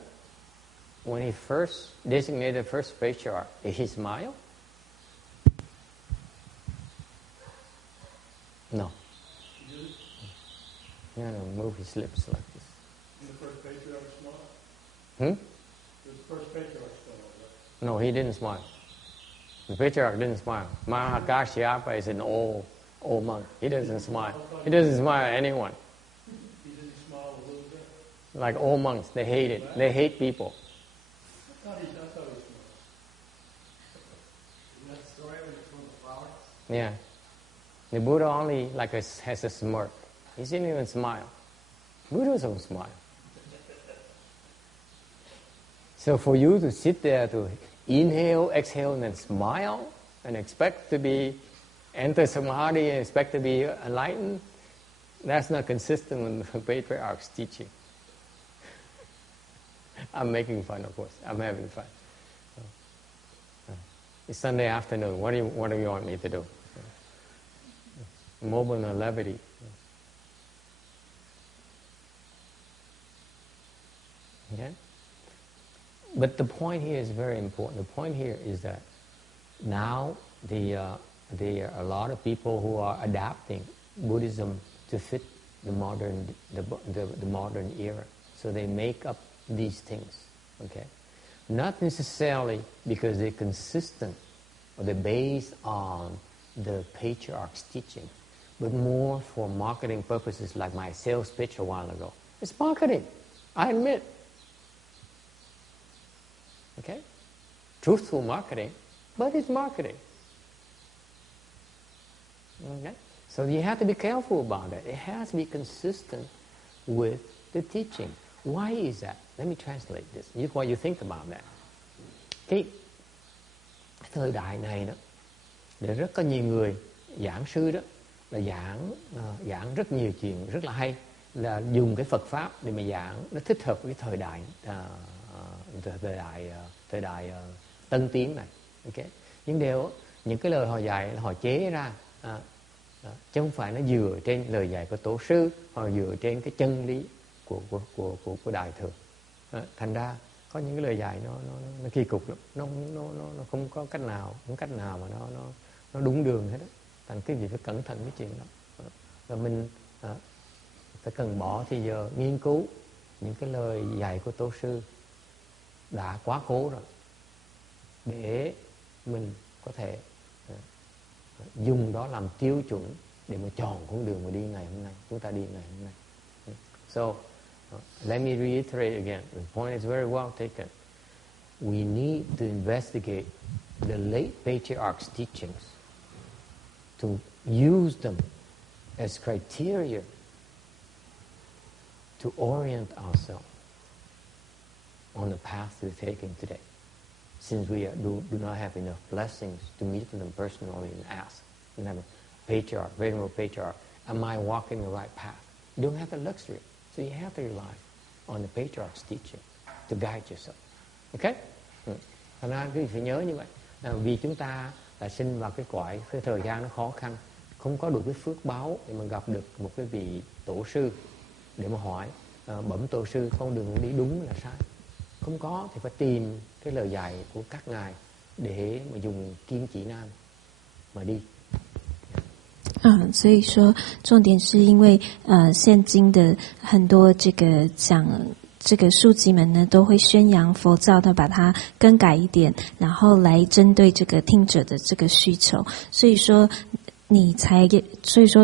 when he first designated first patriarch, did he smile? No. No, move his lips like this. Did the first patriarch smile? Hmm? Did the first patriarch smile? No, he didn't smile. The patriarch didn't smile. Mahakasyapa is an old monk. He doesn't smile. He doesn't smile at anyone. He didn't smile a little bit? Like old monks, they hate it. They hate people. I thought he smiled. Isn't that the story when it's from the flowers? Yeah. The Buddha only has a smirk. He didn't even smile. Buddhas don't smile. So for you to sit there to inhale, exhale, and then smile, and expect to be enter samadhi and expect to be enlightened, that's not consistent with the patriarch's teaching. I'm making fun, of course. I'm having fun. It's Sunday afternoon. What do you want me to do? Moment of levity. Okay? But the point here is very important. The point here is that now there are a lot of people who are adapting Buddhism to fit the modern era. So they make up these things. Okay? Not necessarily because they're consistent or they're based on the patriarch's teaching, but more for marketing purposes, like my sales pitch a while ago. It's marketing, I admit. Okay? Truthful marketing, but it's marketing. Okay? So you have to be careful about it. It has to be consistent with the teaching. Why is that? Let me translate this. What you think about that. Cái thời đại này đó, để rất có nhiều người giảng sư đó là giảng rất nhiều chuyện rất là hay, là dùng cái Phật pháp để mà giảng nó thích hợp với cái thời đại tân tiến này. Okay? Nhưng những cái lời họ dạy họ chế ra chứ không phải nó dựa trên lời dạy của tổ sư hoặc dựa trên cái chân lý của đại thừa. Thành ra có những cái lời dạy nó kỳ cục lắm, nó không có cách nào mà nó đúng đường hết á. Thành cái gì phải cẩn thận cái chuyện đó. Và mình phải cần bỏ thì giờ nghiên cứu những cái lời dạy của tổ sư đã quá cố rồi, để mình có thể dùng đó làm tiêu chuẩn để mà chọn con đường mà đi ngày hôm nay. Chúng ta đi ngày hôm nay. So let me reiterate again. The point is very well taken. We need to investigate the late patriarch's teachings, to use them as criteria to orient ourselves on the path we're taking today. Since we do not have enough blessings to meet them personally and ask, and have a patriarch, venerable patriarch, am I walking the right path? You don't have the luxury. So you have to rely on the patriarch's teaching to guide yourself. Okay? Thành ra quý vị phải nhớ như vậy. Vì chúng ta là sinh vào cái thời gian nó khó khăn, không có đủ cái phước báo để mà gặp được một cái vị tổ sư để mà hỏi bẩm tổ sư con đường đi đúng là sai. không có thì phải tìm cái lời dạy của các ngài để mà dùng kim chỉ nam mà đi. 所以说重点是因为现今的很多这个讲这个书籍们呢，都会宣扬佛教，他把它更改一点，然后来针对这个听者的这个需求。所以说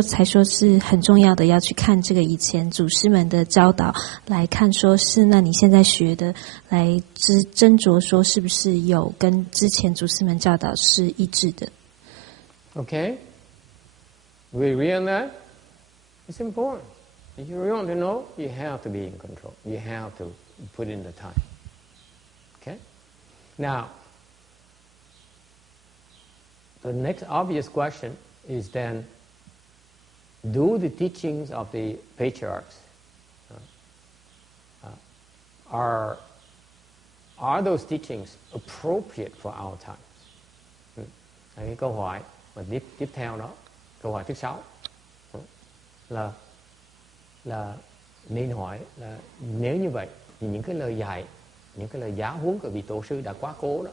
才说是很重要的，要去看这个以前祖师们的教导，来看说是那你现在学的，来斟酌说是不是有跟之前祖师们教导是一致的。Okay, we agree on that. It's important. If you want to know, you have to be in control. You have to put in the time. Okay? Now, the next obvious question is then, do the teachings of the patriarchs are those teachings appropriate for our times? Cái câu hỏi mà tiếp theo đó, câu hỏi thứ 6 là nên hỏi là nếu như vậy thì những cái lời dạy, những cái lời giáo huấn của vị tổ sư đã quá cố đó,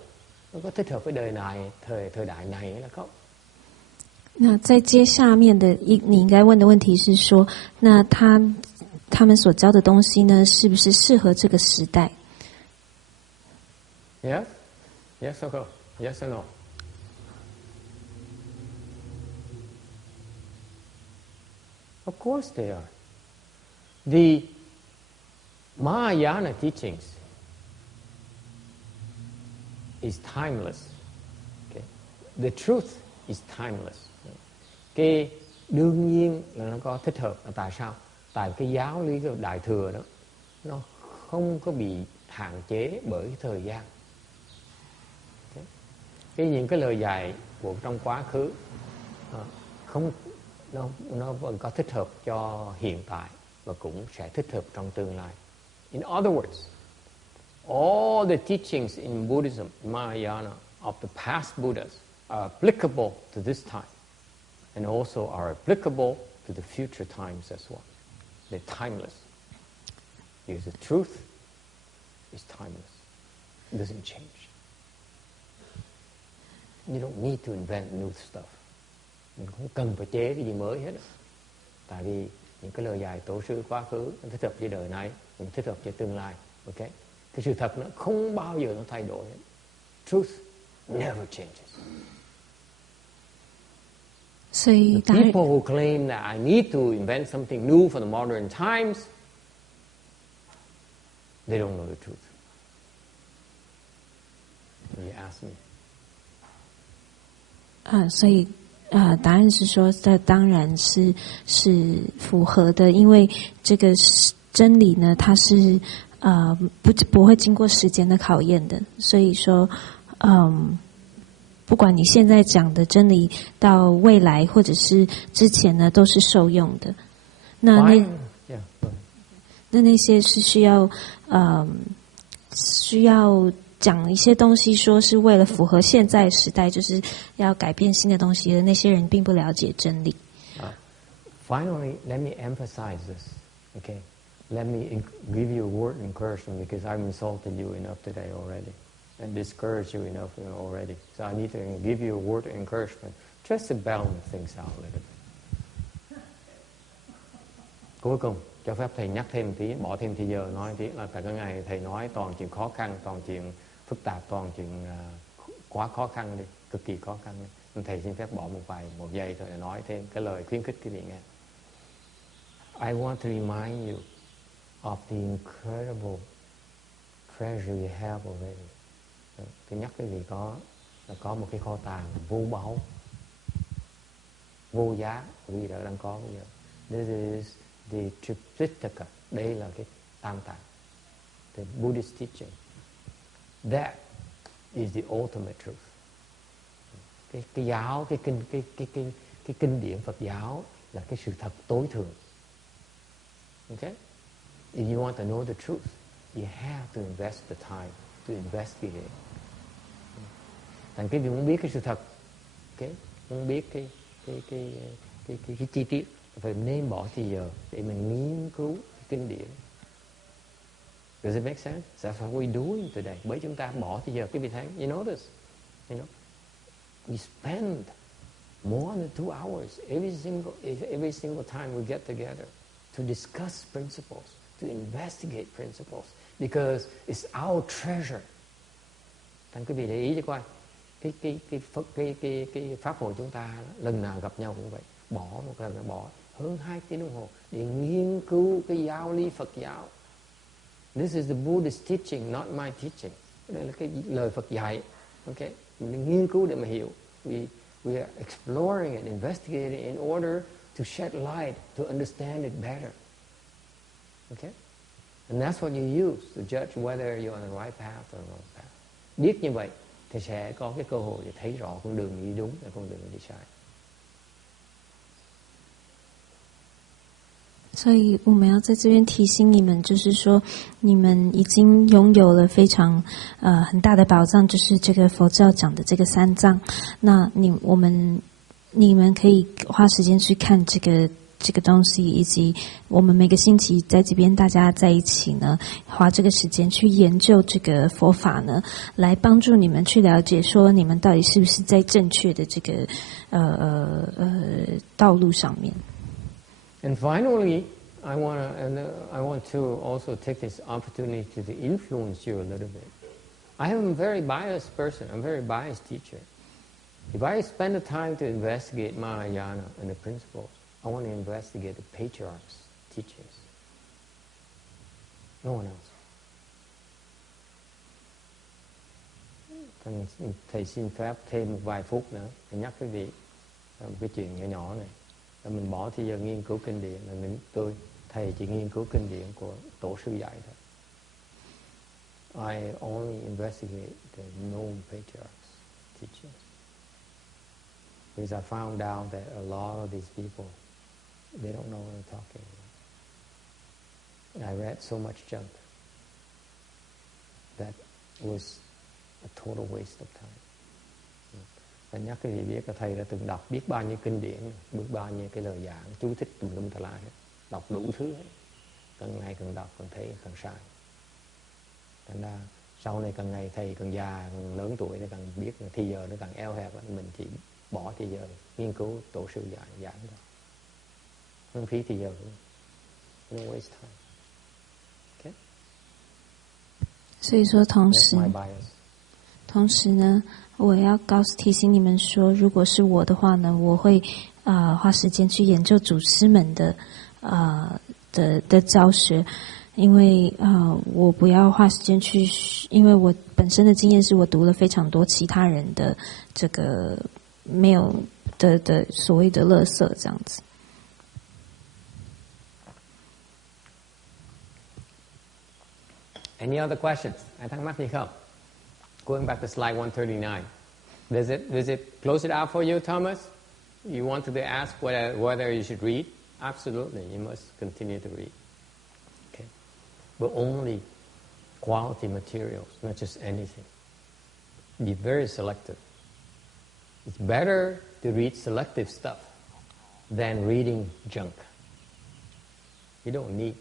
nó có thích hợp với đời này, thời đại này hay là không? 那在接下面的你应该问的问题是说，那他们所教的东西呢，是不是适合这个时代？ Yes, yes or no? Yes or no? Of course they are. The Mahayana teachings is timeless. Okay? The truth is timeless. Cái đương nhiên là nó có thích hợp là tại sao? Tại cái giáo lý của Đại Thừa đó nó không có bị hạn chế bởi cái thời gian. Okay? Những cái lời dạy của trong quá khứ không nó vẫn có thích hợp cho hiện tại và cũng sẽ thích hợp trong tương lai. In other words, all the teachings in Buddhism, Mahayana, of the past Buddhas are applicable to this time and also are applicable to the future times as well. They're timeless. Because the truth is timeless. It doesn't change. You don't need to invent new stuff. Mình không cần phải chế cái gì mới hết. Tại vì những cái lời dạy tổ sư quá khứ nó thích hợp với đời này, mình thích hợp với tương lai. Okay? Cái sự thật nó không bao giờ nó thay đổi hết. Truth never changes. The people who claim that I need to invent something new for the modern times, they don't know the truth. You ask me. 所以答案是说，这当然是符合的，因为这个真理呢，它是不会经过时间的考验的，所以说不管你现在讲的真理到未来或者是之前呢，都是受用的。那些是需要讲一些东西，说是为了符合现在时代，就是要改变新的东西的那些人，并不了解真理。Finally, let me emphasize this. Okay, let me give you a word of encouragement because I've insulted you enough today already and discouraged you enough already. So I need to give you a word of encouragement just to balance things out a little bit. Cuối cùng, cho phép thầy nhắc thêm tí, bỏ thêm thì giờ nói tí là tại cái ngày thầy nói toàn chuyện khó khăn, toàn chuyện phức tạp, toàn chuyện quá khó khăn đi, cực kỳ khó khăn đi. Nên thầy xin phép bỏ một giây thôi để nói thêm cái lời khuyến khích quý vị nghe. I want to remind you of the incredible treasure you have already. Tôi nhắc quý vị có một cái kho tàng vô báu, vô giá quý vị đã đang có bây giờ. This is the Tripitaka. Đây là cái tam tạng, the Buddhist teaching. That is the ultimate truth. Cái giáo, cái kinh điển Phật giáo là cái sự thật tối thượng. Okay? If you want to know the truth, you have to invest the time to investigate. Thành cái vì muốn biết cái sự thật, okay? Muốn biết cái chi tiết, phải nên bỏ thì giờ để mình nghiên cứu kinh điển. Does it make sense? That's what we're doing today. Bởi chúng ta bỏ thì giờ cái vị thánh. You notice, we spend more than 2 hours every single time we get together to discuss principles, to investigate principles, because it's our treasure. Thành quý vị để ý cho coi, cái pháp hội chúng ta lần nào gặp nhau cũng vậy, bỏ một lần bỏ hơn 2 tiếng đồng hồ để nghiên cứu cái giáo lý Phật giáo. This is the Buddhist teaching, not my teaching. Đây là cái lời Phật dạy. Okay? Mình nghiên cứu để mà hiểu. We are exploring and investigating in order to shed light, to understand it better. Okay? And that's what you use to judge whether you're on the right path or wrong path. Biết như vậy thì sẽ có cái cơ hội để thấy rõ con đường đi đúng và con đường đi sai. 所以我们要在这边提醒你们，就是说，你们已经拥有了非常很大的宝藏，就是这个佛教讲的这个三藏。那你们可以花时间去看这个东西，以及我们每个星期在这边大家在一起呢，花这个时间去研究这个佛法呢，来帮助你们去了解说你们到底是不是在正确的这个道路上面。And finally, I want to also take this opportunity to influence you a little bit. I am a very biased person. I'm a very biased teacher. If I spend the time to investigate Mahayana and the principles, I want to investigate the patriarchs' teachings. No one else. Thầy xin phép thêm một vài phút nữa để nhắc quý vị một cái chuyện nhỏ nhỏ này. Mình bỏ thì giờ nghiên cứu kinh điển, thầy chỉ nghiên cứu kinh điển của tổ sư dạy thôi. I only investigate the known patriarchs' teachings. Because I found out that a lot of these people, they don't know what I'm talking about. I read so much junk that was a total waste of time. Và nhắc quý vị biết là thầy đã từng đọc biết bao nhiêu kinh điển, biết bao nhiêu cái lời giảng, chú thích tùm lum tà la hết, đọc đủ thứ hết. Càng ngày càng đọc càng thấy càng sai. Thành ra sau này càng ngày thầy càng già, càng lớn tuổi, càng biết thì giờ nó càng eo hẹp, mình chỉ bỏ thì giờ nghiên cứu tổ sư giảng thôi. Không phí thì giờ, no waste time. Okay? 所以说同时呢，我要提醒你们说，如果是我的话呢，我会花时间去研究祖师们的教学，因为我不要花时间去，因为我本身的经验是我读了非常多其他人的这个没有的所谓的垃圾这样子。Any other questions? Ai thắc mắc gì không? Going back to slide 139. Does it close it out for you, Thomas? You wanted to ask whether you should read? Absolutely, you must continue to read. Okay, but only quality materials, not just anything. Be very selective. It's better to read selective stuff than reading junk. You don't need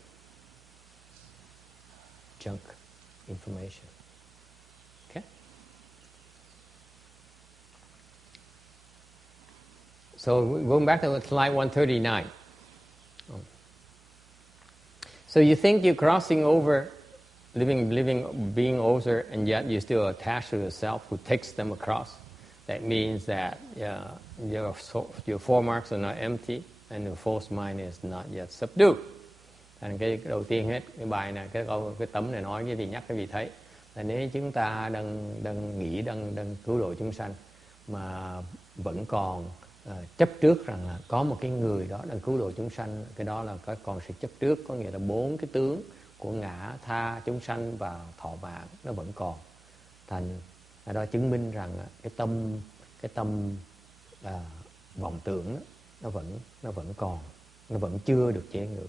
junk information. Okay? So going back to slide 139. So you think you're crossing over, living being older, and yet you're still attached to yourself who takes them across. That means that your four marks are not empty and your false mind is not yet subdued. Thành cái đầu tiên hết cái bài này, cái tấm này nói với vị nhắc cái vị thấy là nếu chúng ta đang nghĩ đang cứu độ chúng sanh mà vẫn còn chấp trước rằng là có một cái người đó đang cứu độ chúng sanh, cái đó là còn sự chấp trước, có nghĩa là 4 cái tướng của ngã, tha, chúng sanh và thọ mạng nó vẫn còn. Thành đó chứng minh rằng cái tâm vọng tưởng đó, nó vẫn còn, nó vẫn chưa được chế ngự.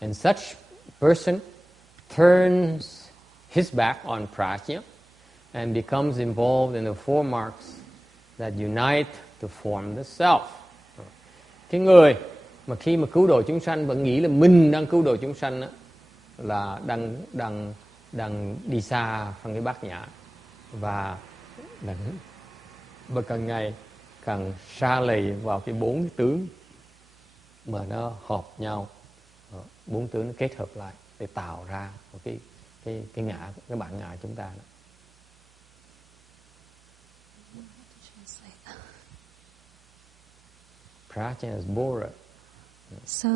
And such person turns his back on prajna and becomes involved in the four marks that unite to form the self. Cái người mà khi mà cứu độ chúng sanh vẫn nghĩ là mình đang cứu độ chúng sanh đó, là đang đi xa from cái bát nhã, và càng ngày càng xa lầy vào cái bốn tướng mà nó hợp nhau, bốn tướng nó kết hợp lại để tạo ra một cái ngã, cái bản ngã chúng ta đó. Prajna is Bora. So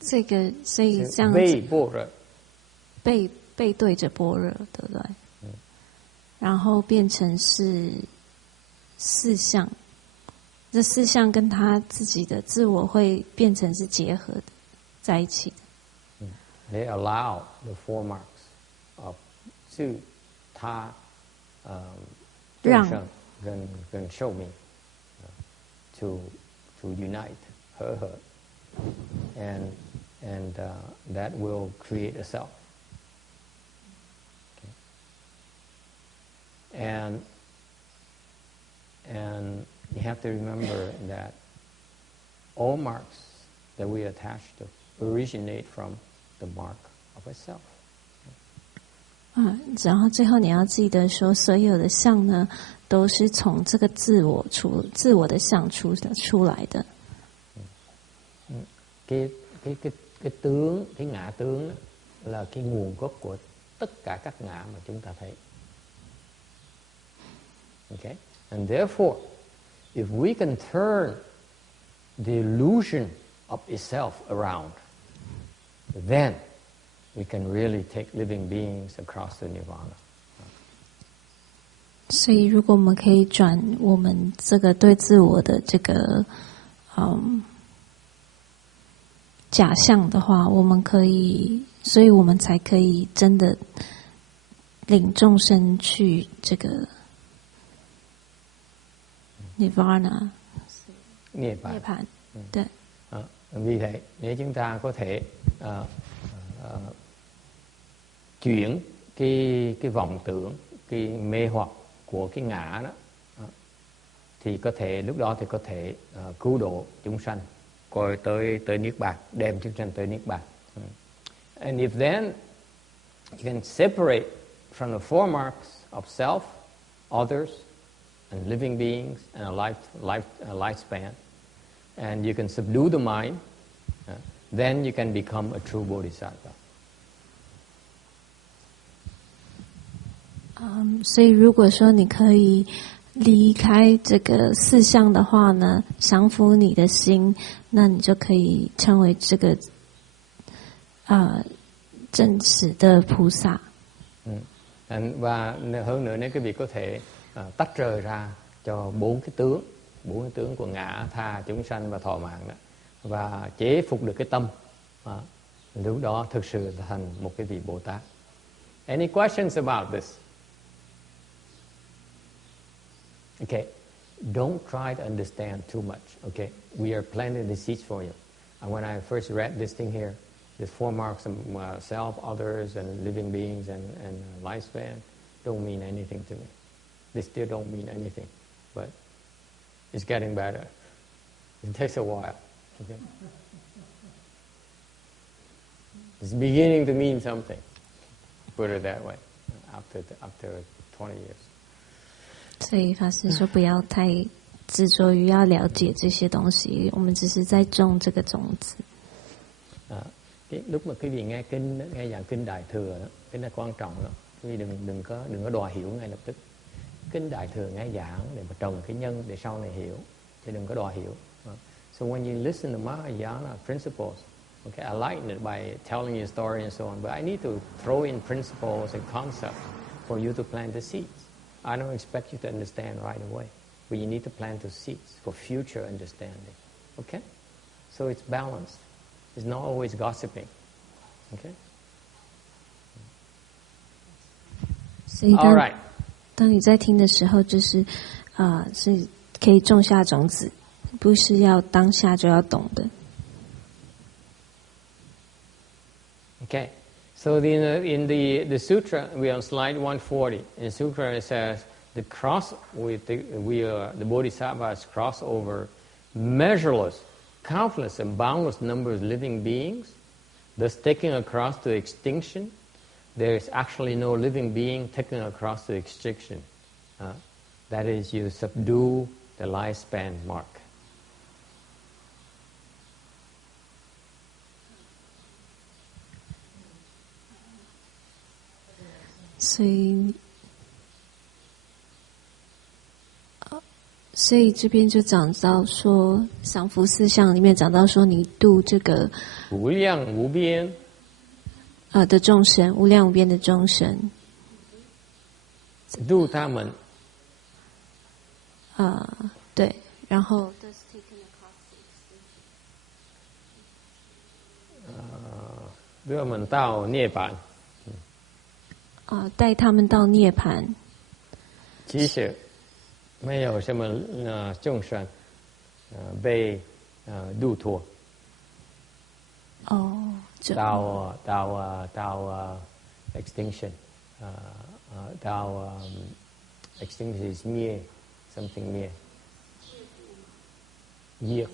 这个所以这样背般若，背对着般若，对不对？然后变成是四相，这四相跟他自己的自我会变成是结合的在一起的。They allow the four marks of 自他众生跟寿命to unite 和合。And that will create a self. Okay. And you have to remember that all marks that we attach to originate from the mark of a self. 然后最后你要记得说，所有的相呢，都是从这个自我的相出来的。Cái tướng, cái ngã tướng đó, là cái nguồn gốc của tất cả các ngã mà chúng ta thấy. Okay? And therefore, if we can turn the illusion of itself around, then we can really take living beings across the nirvana. 所以，如果我们可以转我们这个对自我的这个假象的话，我们可以，所以我们才可以真的领众生去这个 nirvana 涅槃。对。Vì thế, nếu chúng ta có thể chuyển cái vọng tưởng, cái mê hoặc của cái ngã đó, thì có thể lúc đó thì có thể cứu độ chúng sanh, coi tới niết bàn, đem chúng sanh tới niết bàn. And if then you can separate from the four marks of self, others, and living beings, and a lifespan, and you can subdue the mind, then you can become a true bodhisattva. 所以如果说你可以离开这个四相的话呢，降服你的心，那你就可以成为这个真实的菩萨。Và hơn nữa nếu quý vị có thể tách rời ra cho bốn cái tướng của ngã, tha, chúng sanh và thọ mạng đó, và chế phục được cái tâm, lúc đó thực sự thành một cái vị Bồ Tát. Any questions about this? Okay, don't try to understand too much. Okay, we are planting the seeds for you. And when I first read this thing here, the four marks of self, others, and living beings, and lifespan, don't mean anything to me. They still don't mean anything, but it's getting better. It takes a while. Okay, it's beginning to mean something. Put it that way. After 20 years. 所以法师说，不要太执着于要了解这些东西，我们只是在种这个种子。Cái lúc mà quý vị nghe kinh đó, nghe giảng kinh Đại Thừa đó, cái này quan trọng lắm. Quý vị đừng có đòi hiểu ngay lập tức. Kinh Đại Thừa nghe giảng để mà trồng cái nhân để sau này hiểu, chứ đừng có đòi hiểu. So when you listen to Mahayana principles, okay, I lighten it by telling you a story and so on, but I need to throw in principles and concepts for you to plant the seeds. I don't expect you to understand right away, but you need to plant the seeds for future understanding. Okay? So it's balanced. It's not always gossiping. Okay? 所以当你在听的时候，就是是可以种下种子，不是要当下就要懂的。Okay. So in the Sutra, we're on slide 140. In the Sutra it says, the Bodhisattvas cross over measureless, countless and boundless numbers of living beings, thus taking across to extinction. There is actually no living being taken across to extinction. That is, you subdue the lifespan mark. 所以这边就讲到说，降伏四相里面讲到说，你度这个无量无边的众生，无量无边的众生，度他们。对，然后đưa他们到涅槃。带他们到涅槃。其实没有什么众生被度脱。到 extinction， 到 extinction is灭 something 灭。灭。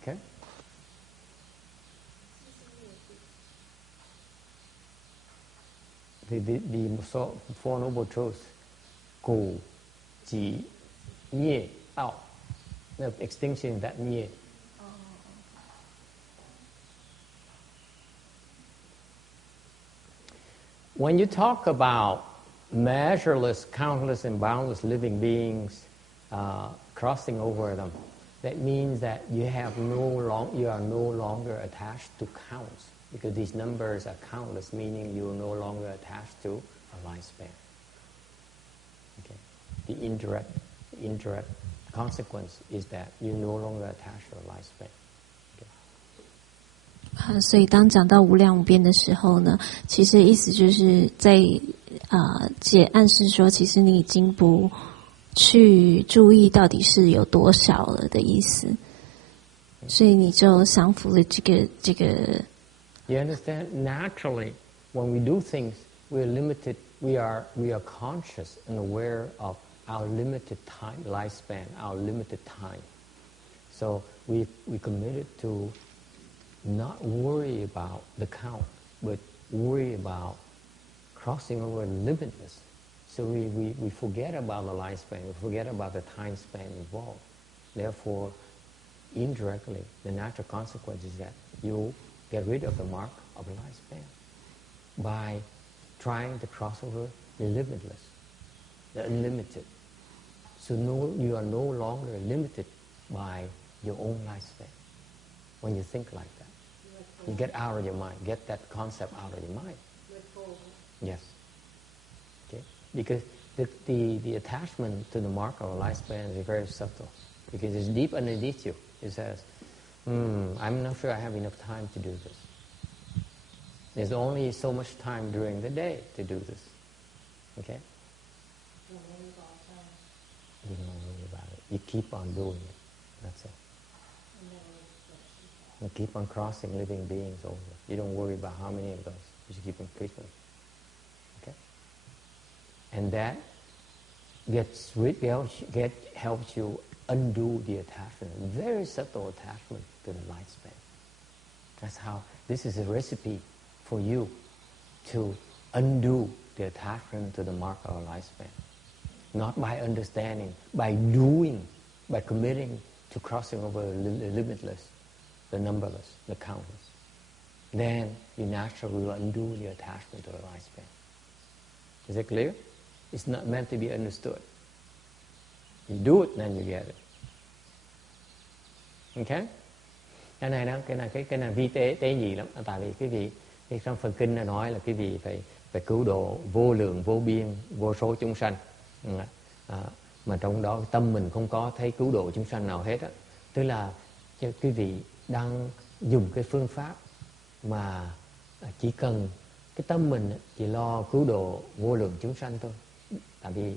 Okay. The Four Noble Truths, Cổ, Chỉ, Nhie, Ao. The extinction that Nhie. When you talk about measureless, countless, and boundless living beings crossing over them, that means that you are no longer attached to counts, because these numbers are countless, meaning you are no longer attached to a lifespan. Okay. The indirect consequence is that you no longer attached to a lifespan. 所以当讲到无量无边的时候呢，其实意思就是在暗示说，其实你已经不去注意到底是有多少了的意思，所以你就降服了这个。You understand? Naturally, when we do things, we are limited. We are conscious and aware of our limited time, lifespan, our limited time. So we committed to not worry about the count, but worry about crossing over limitless. So we forget about the lifespan, we forget about the time span involved. Therefore, indirectly, the natural consequence is that you get rid of the mark of the lifespan by trying to cross over the limitless, the unlimited. So you are no longer limited by your own lifespan when you think like that. You get out of your mind, get that concept out of your mind. Yes. Okay. Because the attachment to the mark of a lifespan is very subtle. Because it's deep underneath you. It says, I'm not sure I have enough time to do this. There's only so much time during the day to do this. Okay? You don't worry about it. You keep on doing it. That's all. You keep on crossing living beings over. You don't worry about how many of those. You just keep on keeping. Okay? And that helps you undo the attachment. Very subtle attachment to the lifespan. That's how, this is a recipe for you to undo the attachment to the mark of a lifespan. Not by understanding, by doing, by committing to crossing over the limitless, the numberless, the countless. Then you naturally will undo the attachment to the lifespan. Is it clear? It's not meant to be understood. You do it, then you get it. Okay? Cái này vi tế nhị lắm. Tại vì cái vị trong phần kinh nói là cái vị phải cứu độ vô lượng, vô biên, vô số chúng sanh. Mà trong đó tâm mình không có thấy cứu độ chúng sanh nào hết á. Tức là cái vị đang dùng cái phương pháp mà chỉ cần cái tâm mình chỉ lo cứu độ vô lượng chúng sanh thôi. Tại vì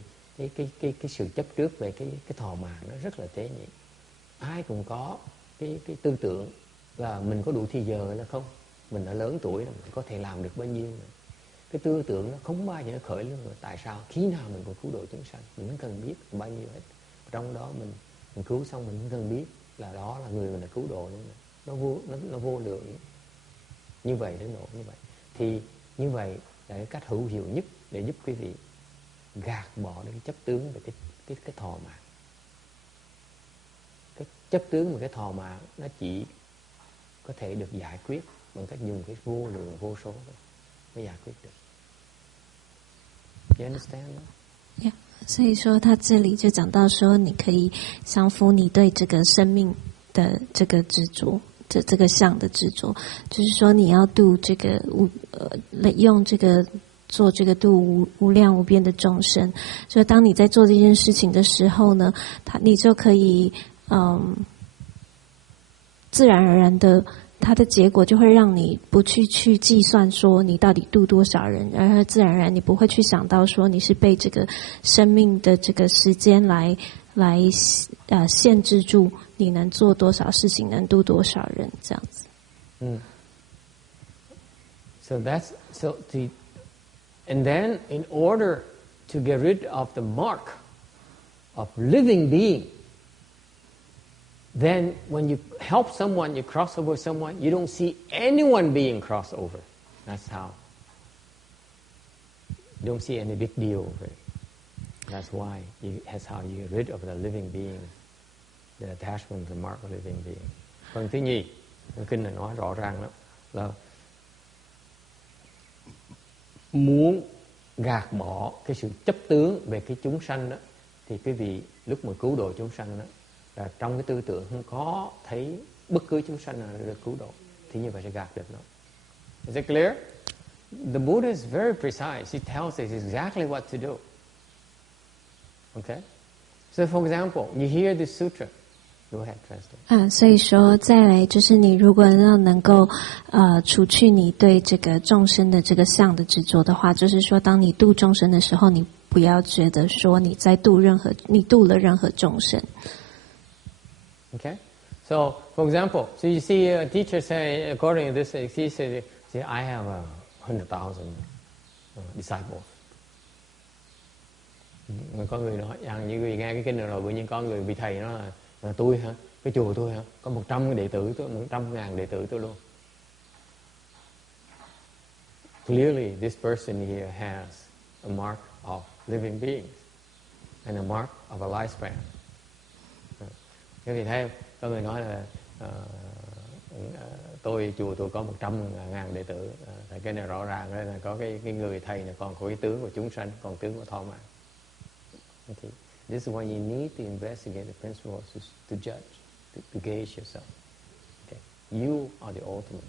cái sự chấp trước về cái thọ mạng nó rất là tế nhị. Ai cũng có cái tư tưởng là mình có đủ thì giờ là không. mình đã lớn tuổi rồi, mình có thể làm được bao nhiêu nữa. Cái tư tưởng nó không bao giờ khởi lên rồi. Tại sao khi nào mình còn cứu độ chúng sanh, mình không cần biết bao nhiêu hết. Trong đó mình cứu xong mình không cần biết là đó là người mình đã cứu độ luôn. Nó vô lượng. Như vậy đến độ như vậy. Thì như vậy là cái cách hữu hiệu nhất để giúp quý vị gạt bỏ được cái chấp tướng về cái thọ mạng. Cái chấp tướng và cái thọ mạng nó chỉ có thể được giải quyết bằng cách dùng cái vô lượng vô số mới giải quyết được. You understand that? Yeah. 所以说他这里就讲到说，你可以降服你对这个生命的这个执着，这个相的执着，就是说你要度这个用这个做这个度无量无边的众生。所以当你在做这件事情的时候呢，你就可以自然而然的。它的结果就会让你不去计算说你到底度多少人，而自然而然你不会去想到说你是被这个生命的这个时间来限制住你能做多少事情，能度多少人这样子。And then in order to get rid of the mark of living being.Then when you help someone, you cross over someone, you don't see anyone being crossed over. That's how. You don't see any big deal over it. That's why. That's how you get rid of the living being, the attachment to the mark of living being. Phần thứ nhì, kinh này nói rõ ràng lắm, là muốn gạt bỏ cái sự chấp tướng về cái chúng sanh đó, thì quý vị lúc mà cứu độ chúng sanh đó, trong cái tư tưởng không có thấy bất cứ chúng sanh nào được cứu độ, thì như vậy sẽ gạt được nó. Is it clear? The Buddha is very precise. He tells us exactly what to do. Okay? So for example, you hear this sutra. Go ahead, translate. 所以说再来就是你如果要能够除去你对这个众生的这个相的执着的话，就是说当你度众生的时候，你不要觉得说你度了任何众生。Okay, so for example, so you see a teacher say, according to this, he says, I have 100,000 disciples. Có người nói, như người nghe cái kinh này rồi, tự nhiên có người vị thầy nói là tôi hả, cái chùa tôi hả, có 100 đệ tử, 100.000 đệ tử tôi luôn. Clearly, this person here has a mark of living beings and a mark of a lifespan. Cái gì thấy có người nói là chùa tôi có 100.000 đệ tử. Cái này rõ ràng là có cái người thầy này còn có cái tướng của chúng sanh, còn tướng của thọ mạng. Okay. This is why you need to investigate the principles to judge, to gauge yourself. Okay. You are the ultimate.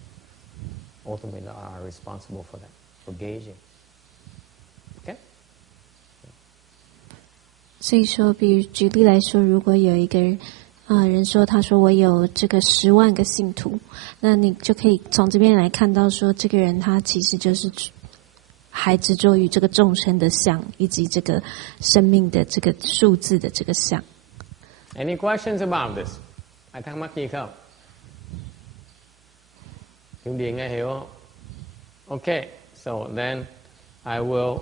Ultimately are responsible for that, for gauging. Okay. 所以说，比如举例来说，如果有一个人说，他说我有这个10万个信徒，那你就可以从这边来看到说，这个人他其实就是还执着于这个众生的相，以及这个生命的这个数字的这个相。Any questions about this? Ai thắc mắc gì không? Chúng đi nghe hiểu không? Okay, so then I will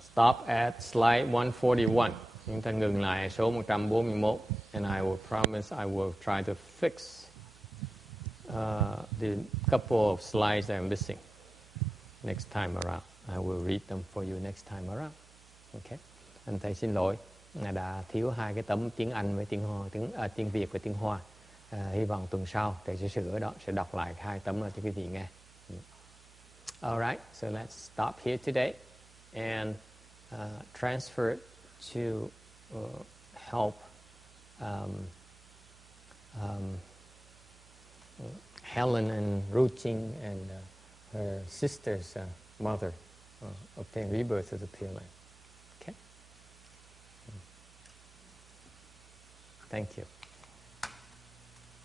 stop at slide 141. Chúng ta ngừng lại số 141. And I will promise I will try to fix the couple of slides I'm missing next time around. I will read them for you next time around. Okay. Anh thầy xin lỗi, đã thiếu 2 cái tấm tiếng Anh với tiếng Việt và tiếng Hoa. Hy vọng tuần sau thầy sẽ sửa đó, sẽ đọc lại 2 tấm cho quý vị nghe. Alright, so let's stop here today and transfer it to help Helen and Ruching and her sister's mother obtain rebirth as a Pure Land. Okay? Thank you.